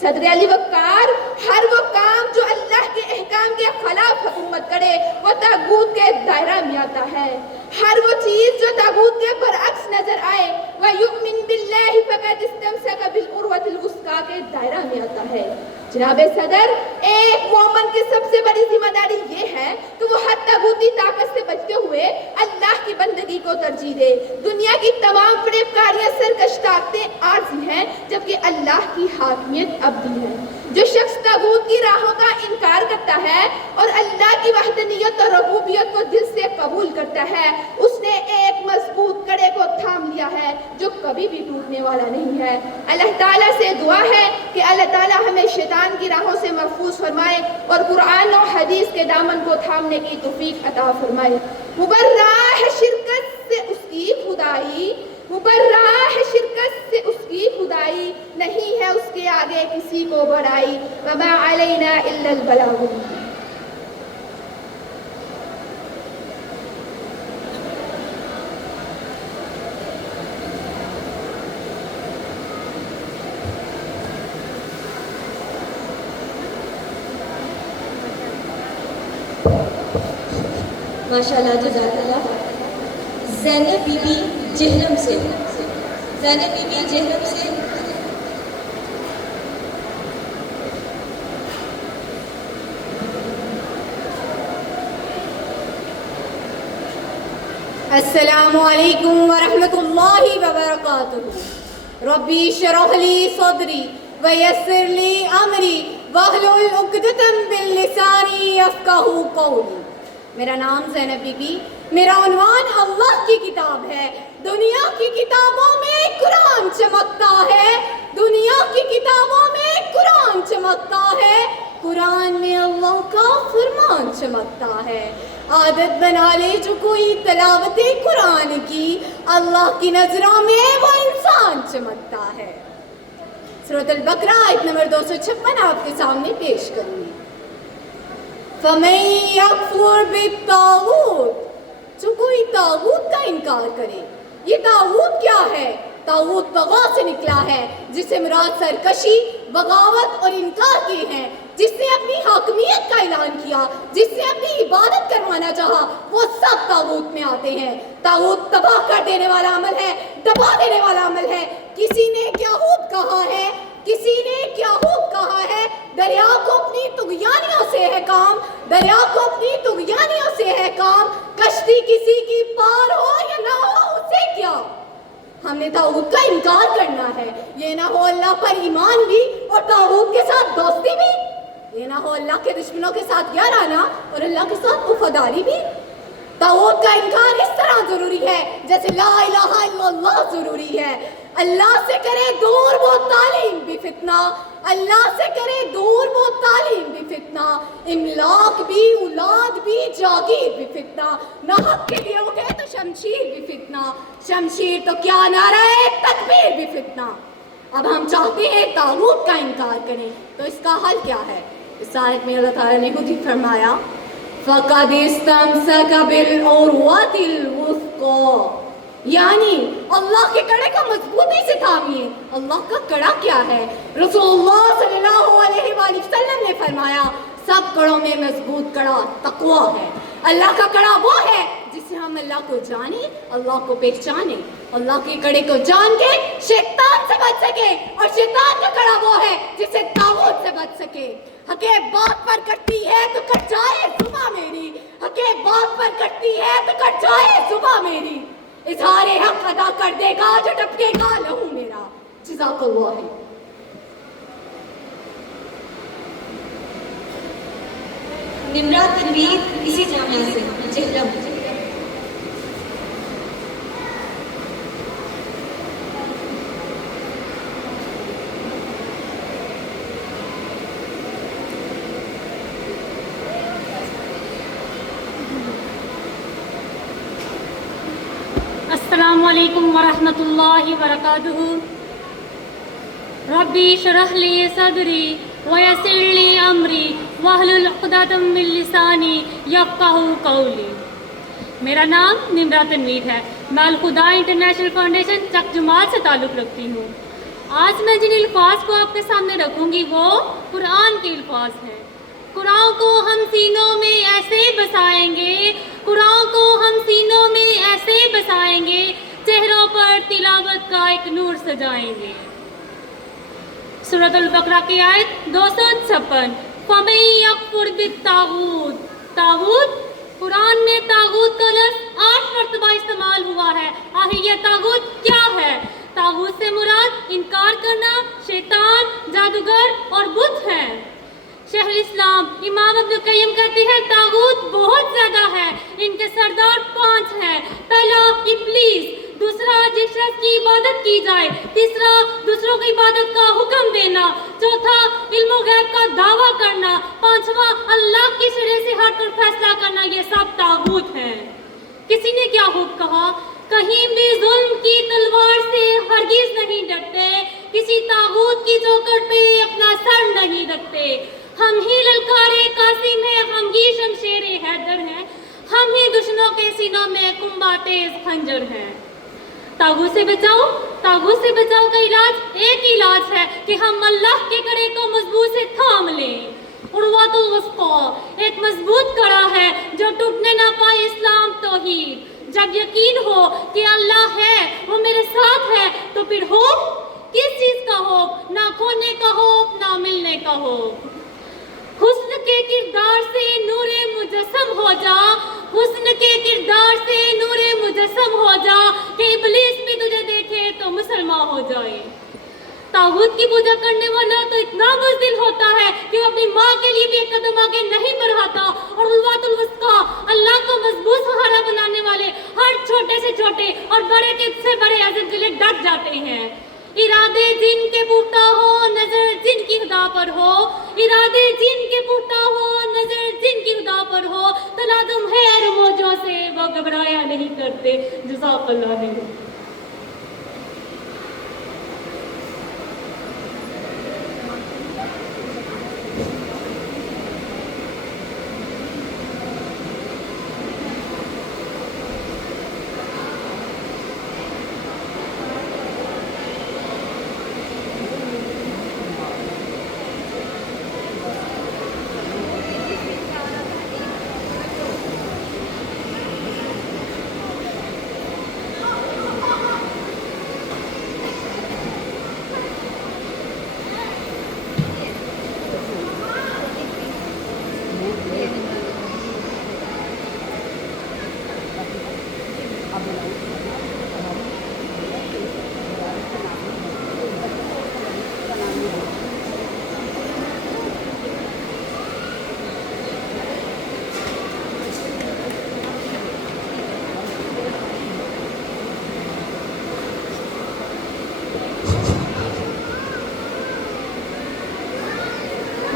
صدر علی وقار ہر وہ کام جو اللہ کے احکام کے خلاف حکومت کرے وہ طاغوت کے دائرہ میں آتا ہے ہر وہ چیز جو طاغوت کے برعکس نظر آئے وَيُؤْمِن بِاللَّهِ فَقَدِ اسْتَمْسَكَ بِالْعُرْوَةِ الْوُثْقَىٰ کے دائرہ میں آتا ہے جناب صدر ایک مومن کی سب سے بڑی ذمہ داری یہ ہے کہ وہ ہر طاغوتی طاقت سے بچتے ہوئے اللہ کی بندگی کو ترجیح دے دنیا کی تمام فریبکاریاں سرکش طاقتیں عارضی ہیں جبکہ اللہ کی حاکمیت ابدی ہے جو شخص طاغوت کی راہوں کا انکار کرتا ہے اور اللہ کی وحدانیت اور ربوبیت کو دل سے قبول کرتا ہے اس نے ایک مضبوط کڑے کو تھام لیا ہے جو کبھی بھی ٹوٹنے والا نہیں ہے اللہ تعالیٰ سے دعا ہے کہ اللہ تعالیٰ ہمیں شیطان کی راہوں سے محفوظ فرمائے اور قرآن و حدیث کے دامن کو تھامنے کی توفیق عطا فرمائے مبرّہ ہے شرکت سے اس کی خدائی مبرّہ ہے شرکت سے اس کی خدائی نہیں ہے اس کے آگے کسی کو بڑائی وما علینا الا البلاغ ماشاءاللہ جزاک اللہ زینب بی بی جہنم سے زینب بی بی جہنم سے السلام علیکم ورحمۃ اللہ وبرکاتہ ربی اشرح لی صدری ویسر لی امری واحلل عقدۃ من لسانی یفقہوا قولی میرا نام زینب بی بی میرا عنوان اللہ کی کتاب ہے دنیا کی کتابوں میں قرآن چمکتا ہے دنیا کی کتابوں میں قرآن چمکتا ہے قرآن میں اللہ کا فرمان چمکتا ہے عادت بنا لے جو کوئی تلاوت قرآن کی اللہ کی نظروں میں وہ انسان چمکتا ہے سورۃ البقرہ آیت نمبر 256 آپ کے سامنے پیش کروں گی فَمَن يَكْفُرْ بِالطَّاغُوتِ جو کوئی طاغوت کا انکار کرے یہ طاغوت کیا ہے طاغوت بغا سے نکلا ہے جس سے مراد سرکشی بغاوت اور انکار کیے ہیں جس نے اپنی حاکمیت کا اعلان کیا جس سے اپنی عبادت کروانا چاہا وہ سب طاغوت میں آتے ہیں طاغوت تباہ کر دینے والا عمل ہے دبا دینے والا عمل ہے کسی نے کیاہوت کہا ہے کسی نے کیاہوت کہا ہے دریا کو اپنی طغیانیوں سے ہے کام دریا کو اپنی طغیانیوں سے ہے کام کشتی کسی کی پار ہو یا نہ ہو اسے کیا ہم نے طاغوت کا انکار کرنا ہے یہ نہ ہو اللہ پر ایمان بھی اور طاغوت کے ساتھ دوستی بھی یہ نہ ہو اللہ کے دشمنوں کے ساتھ یارانہ اور اللہ کے ساتھ وفاداری بھی طاغوت کا انکار اس طرح ضروری ہے جیسے لا الہ الا اللہ ضروری ہے اللہ سے کرے دور وہ تعلیم بھی فتنہ اللہ سے کرے دور وہ تعلیم بھی فتنہ املاک بھی اولاد بھی جاگیر بھی فتنہ نہ حق کے دیو گے تو شمشیر بھی فتنہ شمشیر تو کیا نعرہ ہے تکبیر بھی فتنہ اب ہم چاہتے ہیں طاغوت کا انکار کریں تو اس کا حل کیا ہے اس آیت میں اللہ تعالیٰ نے خود ہی فرمایا فَقَدِ اسْتَمْسَكَ بِالْعُرْوَةِ الْوُثْقَىٰ یعنی اللہ کے کڑے کو مضبوطی سے تھامیے اللہ کا کڑا کیا ہے رسول اللہ صلی اللہ علیہ وآلہ وسلم نے فرمایا سب کڑوں میں مضبوط کڑا تقویٰ ہے اللہ کا کڑا وہ ہے جس سے ہم ہم اللہ کو جانیں، اللہ کو پہچانیں، اللہ کے کڑے کو جان کے شیطان سے بچ سکے، اور شیطان کا کڑا وہ ہے جسے طاغوت سے بچ سکے۔ حقیق بات پر کٹتی ہے تو کٹ جائے صبح میری، حقیق بات پر کٹتی ہے تو کٹ جائے صبح میری، اظہار حق ادا کر دے گا جو ٹپکے گا لہو میرا۔ جزاک اللہ۔ نمرہ تنویر اسی جامعہ سے جہلم۔ السلام علیکم ورحمۃ اللہ وبرکاتہ۔ ربی اشرح لی صدری ویسر لی امری واحلل عقدۃ من لسانی یفقہوا قولی۔ میرا نام نمرہ تنویر ہے، میں الخدا انٹرنیشنل فاؤنڈیشن چک جماعت سے تعلق رکھتی ہوں۔ آج میں جن الفاظ کو آپ کے سامنے رکھوں گی وہ قرآن کے الفاظ ہیں۔ قرآن کو ہم سینوں میں ایسے بسائیں گے، قرآن کو ہم سینوں میں ایسے بسائیں گے، چہروں پر تلاوت کا ایک نور سجائیں گے۔ سورۃ البقرہ کی آیت 256۔ فَمَن يَكْفُرْ بِالطَّاغُوتِ، طاغوت، قرآن میں طاغوت کا لفظ 8 مرتبہ استعمال ہوا ہے۔ آخر یہ طاغوت کیا ہے؟ طاغوت سے مراد انکار کرنا، شیطان، جادوگر اور بت ہے۔ شیخ الاسلام امام ابن القیم کہتے ہیں طاغوت بہت زیادہ ہے، ان کے سردار 5 ہیں۔ پہلا ابلیس، دوسرا جس شخص کی عبادت کی جائے، تیسرا دوسروں کی عبادت کا حکم دینا، چوتھا علم و غیب کا دعویٰ کرنا، پانچواں اللہ کی شریعت سے ہٹ کر فیصلہ کرنا، یہ سب طاغوت ہیں۔ کسی نے کیا خوب کہا، کہیں بھی ظلم کی تلوار سے ہرگز نہیں ڈرتے، کسی طاغوت کی چوکھٹ پہ اپنا سر نہیں رکھتے۔ ہم ہی للکارے قاسم ہیں، ہم ہی شمشیر حیدر ہیں، ہم ہی دشمنوں کے سینوں میں کنبہ تیز خنجر ہیں۔ طاغوت سے بچاؤ، طاغوت سے بچاؤ کا علاج ایک ہی علاج ہے کہ ہم اللہ کے کڑے کو مضبوط سے تھام لیں۔ عروۃ الوثقی ایک مضبوط کڑا ہے جو ٹوٹنے نہ پائے، اسلام توحید۔ جب یقین ہو کہ اللہ ہے، وہ میرے ساتھ ہے، تو پھر ہوپ کس چیز کا ہوپ؟ نہ کھونے کا ہوپ، نہ ملنے کا ہوپ۔ حسن کے کردار سے نور مجسم ہو جا، حسن کے کردار سے نور مجسم ہو جا، کہ ابلیس بھی تجھے دیکھے تو مسلمان ہو جائے۔ طاغوت کی پوجا کرنے والا تو اتنا بزدل ہوتا ہے کہ وہ اپنی ماں کے لیے بھی ایک قدم آگے نہیں بڑھاتا، اور عروۃ الوثقی اللہ کو مضبوط سہارا بنانے والے ہر چھوٹے سے چھوٹے اور بڑے سے بڑے عزم کے لیے ڈٹ جاتے ہیں۔ ارادے جن کے پختہ ہو، نظر جن کی خدا پر ہو، ارادے جن کے پختہ ہو، نظر جن کی خدا پر ہو، تلازم ہے موجوں سے، وہ گھبرایا نہیں کرتے۔ جزاک اللہ خیر۔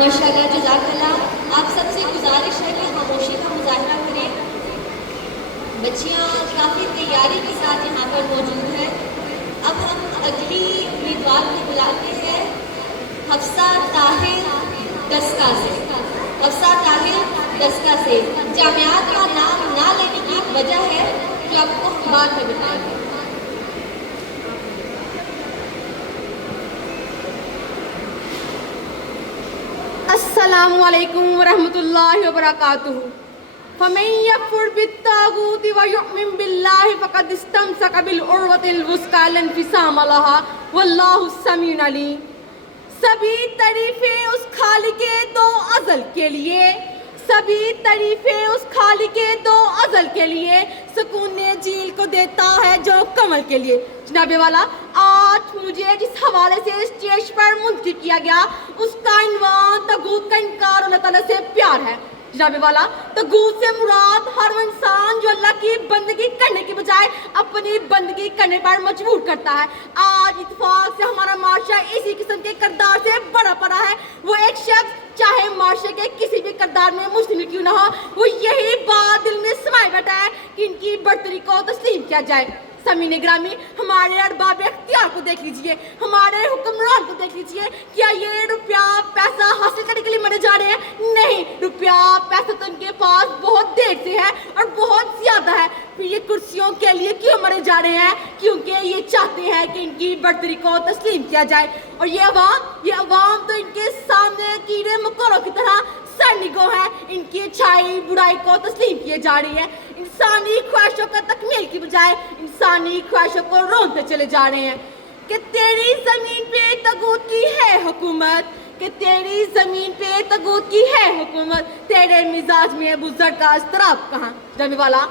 ماشاءاللہ، جزاک اللہ۔ آپ سب سے گزارش ہے کہ خاموشی کا مظاہرہ کریں۔ بچیاں کافی تیاری کے ساتھ یہاں پر موجود ہیں۔ اب ہم اگلی امیدوار کو بلاتے ہیں، حفصہ طاہر دسکا سے۔ حفصہ طاہر دسکا سے جامعات کا نام نہ لینے کی ایک وجہ ہے جو آپ کو بعد میں بتائیں گے۔ السلام علیکم ورحمۃ اللہ وبرکاتہ۔ فمن يكفر بالطاغوت ويؤمن بالله فقد استمسك بالعروة الوثقى لا انفصام لها والله السميع العليم. سبھی تعریفیں اس خالق دو ازل کے لیے، سبھی تعریفیں اس خالق دو ازل کے لیے، سکون جیل کو دیتا ہے جو کمل کے لیے. جناب والا، آج مجھے جس حوالے سے اسٹیج پر منتخب کیا گیا اس کا عنوان طاغوت کا انکار اللہ تعالیٰ سے پیار ہے. جناب والا، طاغوت سے مراد ہر وہ انسان جو اللہ کی بندگی کرنے کی بجائے اپنی بندگی کرنے پر مجبور کرتا ہے. آج اتفاق سے ہمارا معاشرہ اسی قسم کے کردار سے بڑا پڑا ہے. وہ ایک شخص چاہے معاشرے کے کسی بھی کردار میں مشتمل کیوں نہ ہو، وہ یہی بات دل میں سمائے بیٹھا ہے کہ ان کی برتری کو تسلیم کیا جائے. سامعین گرامی، ہمارے ارباب اختیار کو دیکھ لیجئے، ہمارے حکمران کو دیکھ لیجئے. کیا یہ روپیہ پیسہ حاصل کرنے کے لیے مرے جا رہے ہیں؟ نہیں، روپیہ پیسہ تو ان کے پاس بہت دیر سے ہے اور بہت زیادہ ہے. پھر یہ کرسیوں کے لیے کیوں مرے جا رہے ہیں؟ کیونکہ یہ چاہتے ہیں کہ ان کی برتری کو تسلیم کیا جائے. اور یہ عوام تو ان کے سامنے کیڑے مکوڑوں کی طرح سرنگو ہے. ان کی اچھائی برائی کو تسلیم کیے جا رہی ہے. انسانی خواہشوں کا تکمیل کی بجائے انسانی خواہشوں کو رونتے چلے جا رہے ہیں. کہ تیری زمین پہ طاغوت کی ہے حکومت، کہ تیری زمین پہ طاغوت کی ہے حکومت، تیرے مزاج میں بزرگ کا اضطراب کہاں؟ جانے والا،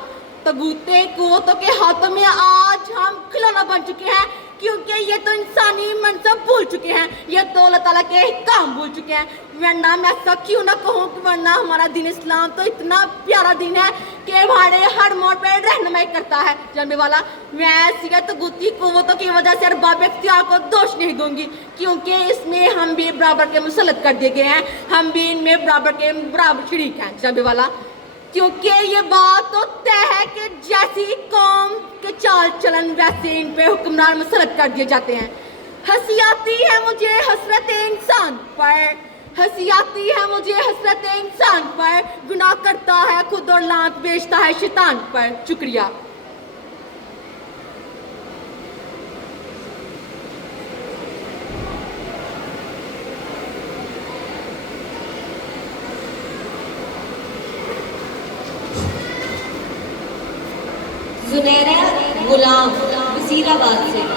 طاغوت قوتوں کے ہاتھوں میں آج ہم کھلونا بن چکے ہیں، کیونکہ یہ تو انسانی منصب بھول چکے ہیں، یہ تو اللہ تعالیٰ کے احکام بھول چکے ہیں. ورنہ میں ایسا کیوں نہ کہوں کہ ورنہ ہمارا دین اسلام تو اتنا پیارا دین ہے کہ ہمارے ہر موڑ پہ رہنمائی کرتا ہے. جاننے والا، میں ایسی طاغوتی قوتوں کی وجہ سے ارباب اختیار کو دوش نہیں دوں گی، کیونکہ اس میں ہم بھی برابر کے مسلط کر دیے گئے ہیں، ہم بھی ان میں برابر شریک ہیں. جاننے والا، کیونکہ یہ بات تو طے ہے کہ جیسی قوم کے چال چلن ویسے ان پہ حکمران مسلط کر دیے جاتے ہیں. ہنسی آتی ہے مجھے حسرت انسان پر، ہنسی آتی ہے مجھے حسرت انسان پر، گناہ کرتا ہے خود اور لعنت بیچتا ہے شیطان پر. شکریہ. زنیرہ غلام وزیر آباد سے.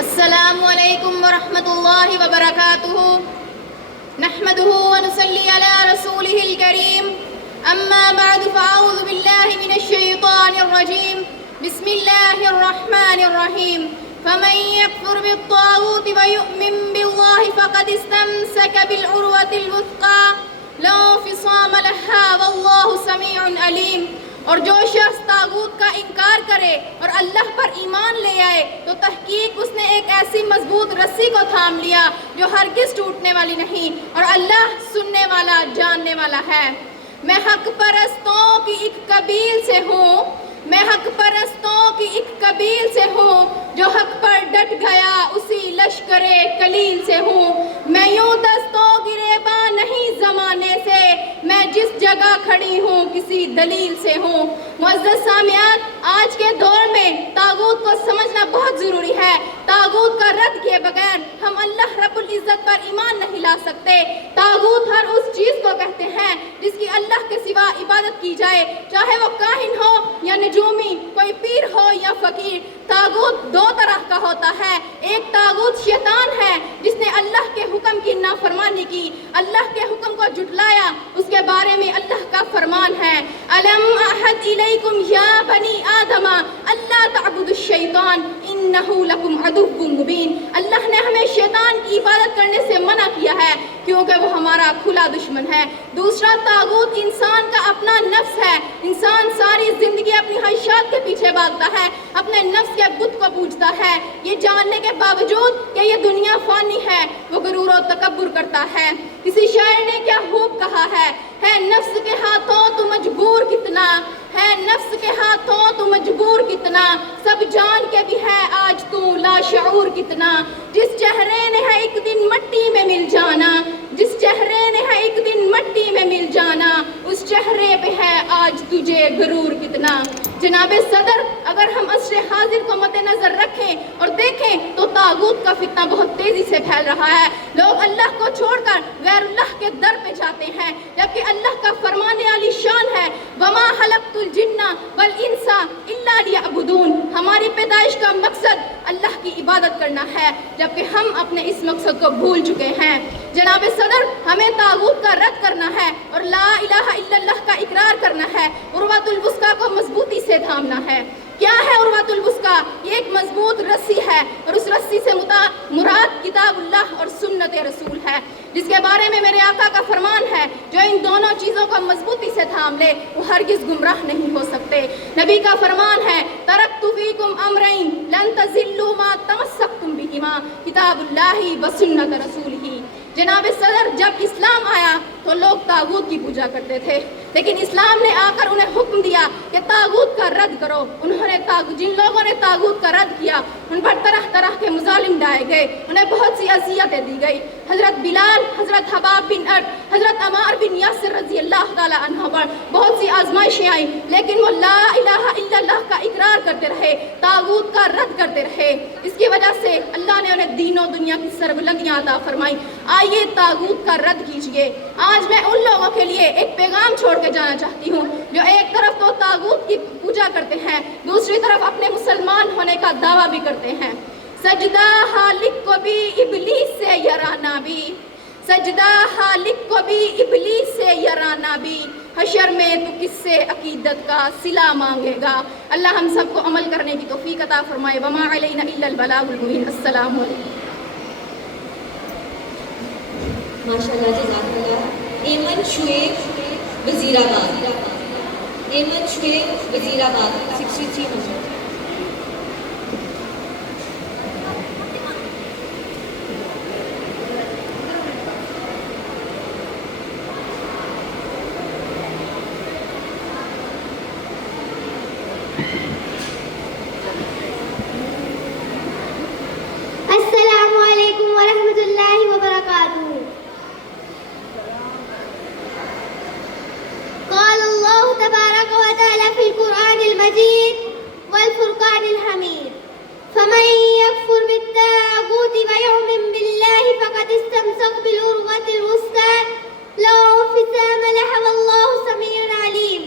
السلام علیکم ورحمۃ اللہ وبرکاتہ. نحمده ونصلي على رسوله الكريم. اما بعد فاعوذ باللہ من الشیطان الرجیم. بسم اللہ الرحمن الرحیم. فمن يكفر بالطاغوت ويؤمن بالله فقد استمسك بالعروة الوثقى لا انفصام لها والله سمیع علیم. اور جو شخص طاغوت کا انکار کرے اور اللہ پر ایمان لے آئے تو تحقیق اس نے ایک ایسی مضبوط رسی کو تھام لیا جو ہرگز ٹوٹنے والی نہیں، اور اللہ سننے والا جاننے والا ہے. میں حق پرستوں کی ایک قبیل سے ہوں، میں حق پرستوں کی ایک قبیل سے ہوں، جو حق پر ڈٹ گیا اسی لشکر کلیل سے ہوں. میں یوں دستوں گریباں نہیں زمانے سے، میں جس جگہ کھڑی ہوں کسی دلیل سے ہوں. معزز سامعین، آج کے دور میں طاغوت کو سمجھنا بہت ضروری ہے. طاغوت کا رد کیے بغیر ہم اللہ رب العزت پر ایمان نہیں لا سکتے. طاغوت ہر اس چیز کو کہتے ہیں جس کی اللہ کے سوا عبادت کی جائے، چاہے وہ کاہن ہو یا نجومی، کوئی پیر ہو یا فقیر. طاغوت دو طرح کا ہوتا ہے. ایک طاغوت شیطان ہے جس نے اللہ کے حکم کی نافرمانی کی، اللہ کے حکم کو جھٹلایا. اس کے بارے میں اللہ کا فرمان ہے، الم اعہد الیکم یا بنی آدم الا تعبدوا الشیطان انہ لکم عدو مبین. اللہ نے ہمیں شیطان کی عبادت کرنے سے منع کیا ہے کیونکہ وہ ہمارا کھلا دشمن ہے. دوسرا طاغوت انسان کا اپنا نفس ہے. انسان ساری زندگی اپنی خواہشات کے پیچھے بھاگتا ہے، اپنے نفس کے بت کو پوجتا ہے. یہ جاننے کے باوجود کہ یہ دنیا فانی ہے وہ غرور و تکبر کرتا ہے. کسی شاعر نے کیا خوب کہا ہے نفس کے ہاتھوں تو مجبور کتنا، ہے نفس کے ہاتھوں تو مجبور کتنا، سب جان کے بھی ہے آج تو لاشعور کتنا. جس چہرے نے ہے ایک دن مٹی میں مل جانا، جس چہرے نے ہے ایک دن مٹی میں مل جانا، اس چہرے پہ فتنہ بہت تیزی سے پھیل رہا ہے. لوگ اللہ کو چھوڑ کر غیر اللہ کے در پہ جاتے ہیں، جبکہ اللہ کا فرمان عالی شان ہے وما خلقت الجن والانس الا لیعبدون. ہماری پیدائش کا مقصد اللہ کی عبادت کرنا ہے، جبکہ ہم اپنے اس مقصد کو بھول چکے ہیں. جناب صدر، ہمیں طاغوت کا رد کرنا ہے اور لا الہ الا اللہ کا اقرار کرنا ہے. عروۃ الوثقیٰ کو مضبوطی سے تھامنا ہے. کیا ہے عروۃ الوثقیٰ؟ یہ ایک مضبوط رسی ہے، اور اس رسی سے مراد کتاب اللہ اور سنت رسول ہے، جس کے بارے میں میرے آقا کا فرمان ہے جو ان دونوں چیزوں کو مضبوطی سے تھام لے وہ ہرگز گمراہ نہیں ہو سکتے. نبی کا فرمان ہے ترکت فیکم امرین لن تضلوا ما تمسکتم بہما کتاب اللہ و سنت رسولہ. جناب صدر، جب اسلام آیا تو لوگ طاغوت کی پوجا کرتے تھے، لیکن اسلام نے آ کر انہیں حکم دیا کہ طاغوت کا رد کرو. انہوں نے جن لوگوں نے طاغوت کا رد کیا ان پر طرح طرح کے مظالم ڈائے گئے، انہیں بہت سی اذیتیں دی گئی. حضرت بلال، حضرت حباب بن ارد، حضرت عمار بن یاسر رضی اللہ تعالی عنہ پر بہت سی آزمائشیں آئیں، لیکن وہ لا الہ الا اللہ کا اقرار کرتے رہے، طاغوت کا رد کرتے رہے. اس کی وجہ سے اللہ نے انہیں دین و دنیا کی سربلندیاں عطا فرمائی. آئیے طاغوت کا رد کیجیے. آج میں ان لوگوں کے لیے ایک پیغام چھوڑ کے جانا چاہتی ہوں جو ایک طرف تو طاغوت کی پوجا کرتے ہیں، دوسری طرف اپنے مسلمان ہونے کا دعویٰ بھی کرتے ہیں. سجدہ خالق کو بھی ابلیس سے یرانا بھی، سجدہ خالق کو بھی ابلیس سے یرانا بھی، حشر میں تو کس سے عقیدت کا صلہ مانگے گا. اللہ ہم سب کو عمل کرنے کی توفیق عطا فرمائے. وما علینا الا البلاغ المبین. السلام علیکم. ماشاءاللہ، جزاک اللہ. ایمن شعیب وزیر آباد، ایمن شعیب وزیر آباد 63 نمبر. السلام علیکم ورحمۃ اللہ وبرکاتہ. قال اللہ تبارک و تعالی فی القرآن المجید والفرقان الحمید فمن يكفر بالطاغوت ويؤمن بالله فقد استمسك بالعروة الوثقى لا انفصام لها والله سمیع علیم.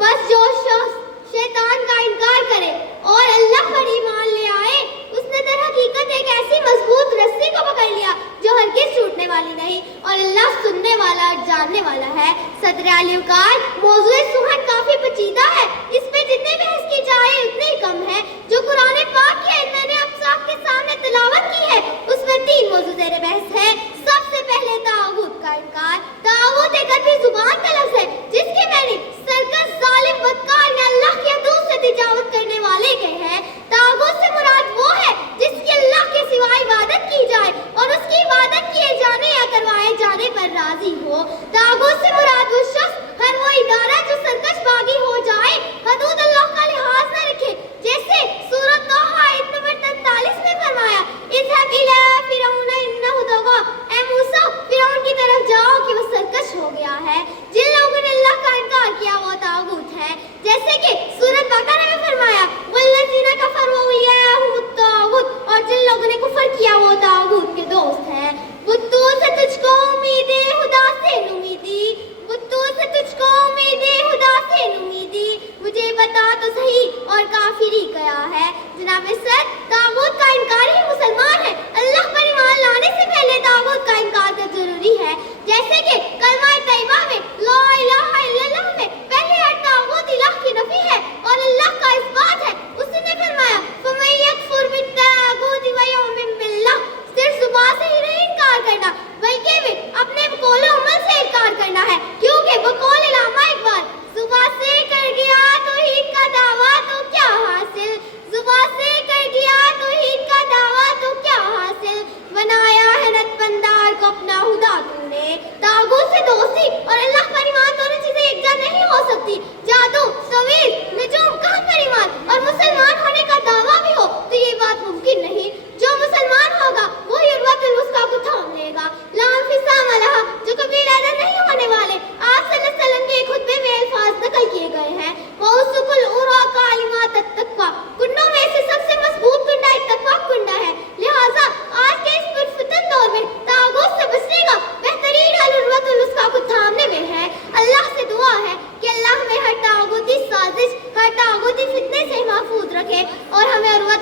بس جو شخص شیطان کا انکار کرے اور اللہ پر ایمان لے آئے، اس نے در حقیقت ایک ایسی مضبوط رسی کو پکڑ لیا جو ہرگز ٹوٹنے والی نہیں، اور اللہ سننے والا اور جاننے والا ہے. صدر علی اوقات، موضوع سخن کافی پیچیدہ ہے، اس پہ جتنے بحث کی جائے اتنے ہی کم ہے. جو قرآن پاک کی میں نے اب آپ کے سامنے تلاوت کی ہے اس میں 3 موضوع زیر بحث ہے. سب سے پہلے طاغوت کا انکار. طاغوت ایک عربی زبان کا لفظ ہے جس کے معنی سرکش، ظالم، بدکار یا اللہ کی حدود سے تجاوز کرنے والے کے ہیں. طاغوت سے مراد وہ ہے جس کی اللہ کے سوا عبادت کی جائے اور اس کی عبادت کیے جانے یا کروائے جانے پر راضی ہو. طاغوت سے مراد وہ شخص، ہر وہ ادارہ جو سرکش باغی ہو جائے،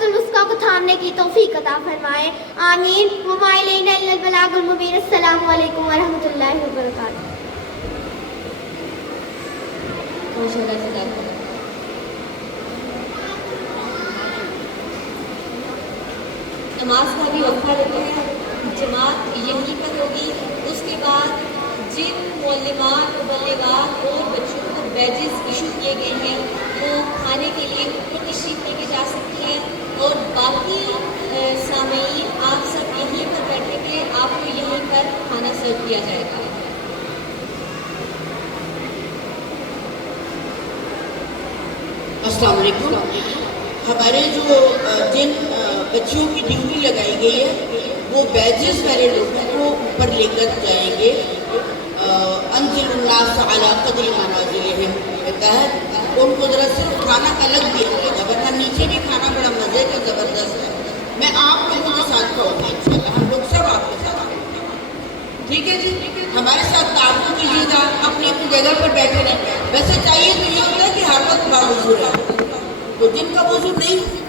الوثقی کو تھامنے کی توفیق عطا فرمائے، آمین۔ وما علینا الا البلاغ المبین۔ السلام علیکم ورحمۃ اللہ وبرکاتہ۔ نماز کا بھی وقفہ لیتے ہیں، جماعت یہیں پر ہوگی۔ اس کے بعد جن معلمات، مبلغات اور بچوں کو بیجز ایشو کیے گئے ہیں وہ کھانے کے لیے اوپر تشریف لے کے جا سکتی ہیں، اور باقی سامعین آپ سب یہیں پر بیٹھیں گے، آپ کو یہیں پر کھانا سرو کیا جائے گا۔ السلام علیکم۔ ہمارے جو جن بچیوں کی ڈیوٹی لگائی گئی ہے وہ بیجز والے لوگوں کو اوپر لے کر جائیں گے۔ انزل الناس علی قدر منازلہم کہتا ہے، ان کو ذرا صرف کھانا الگ دیا جائے گا، ورنہ نیچے بھی کھانا بڑا مزے کا زبردست ہے۔ میں آپ لوگوں کے ساتھ کہوں گا انشاءاللہ، ہم لوگ سب آپ کے ساتھ آئیں گے، ٹھیک ہے جی؟ ہمارے ساتھ تعاون کیجیے گا، اپنی اپنی جگہ پر بیٹھے رہیں۔ ویسے چاہیے تو یہ ہوتا ہے کہ ہر وقت باوضو رہے، تو جن کا وضو نہیں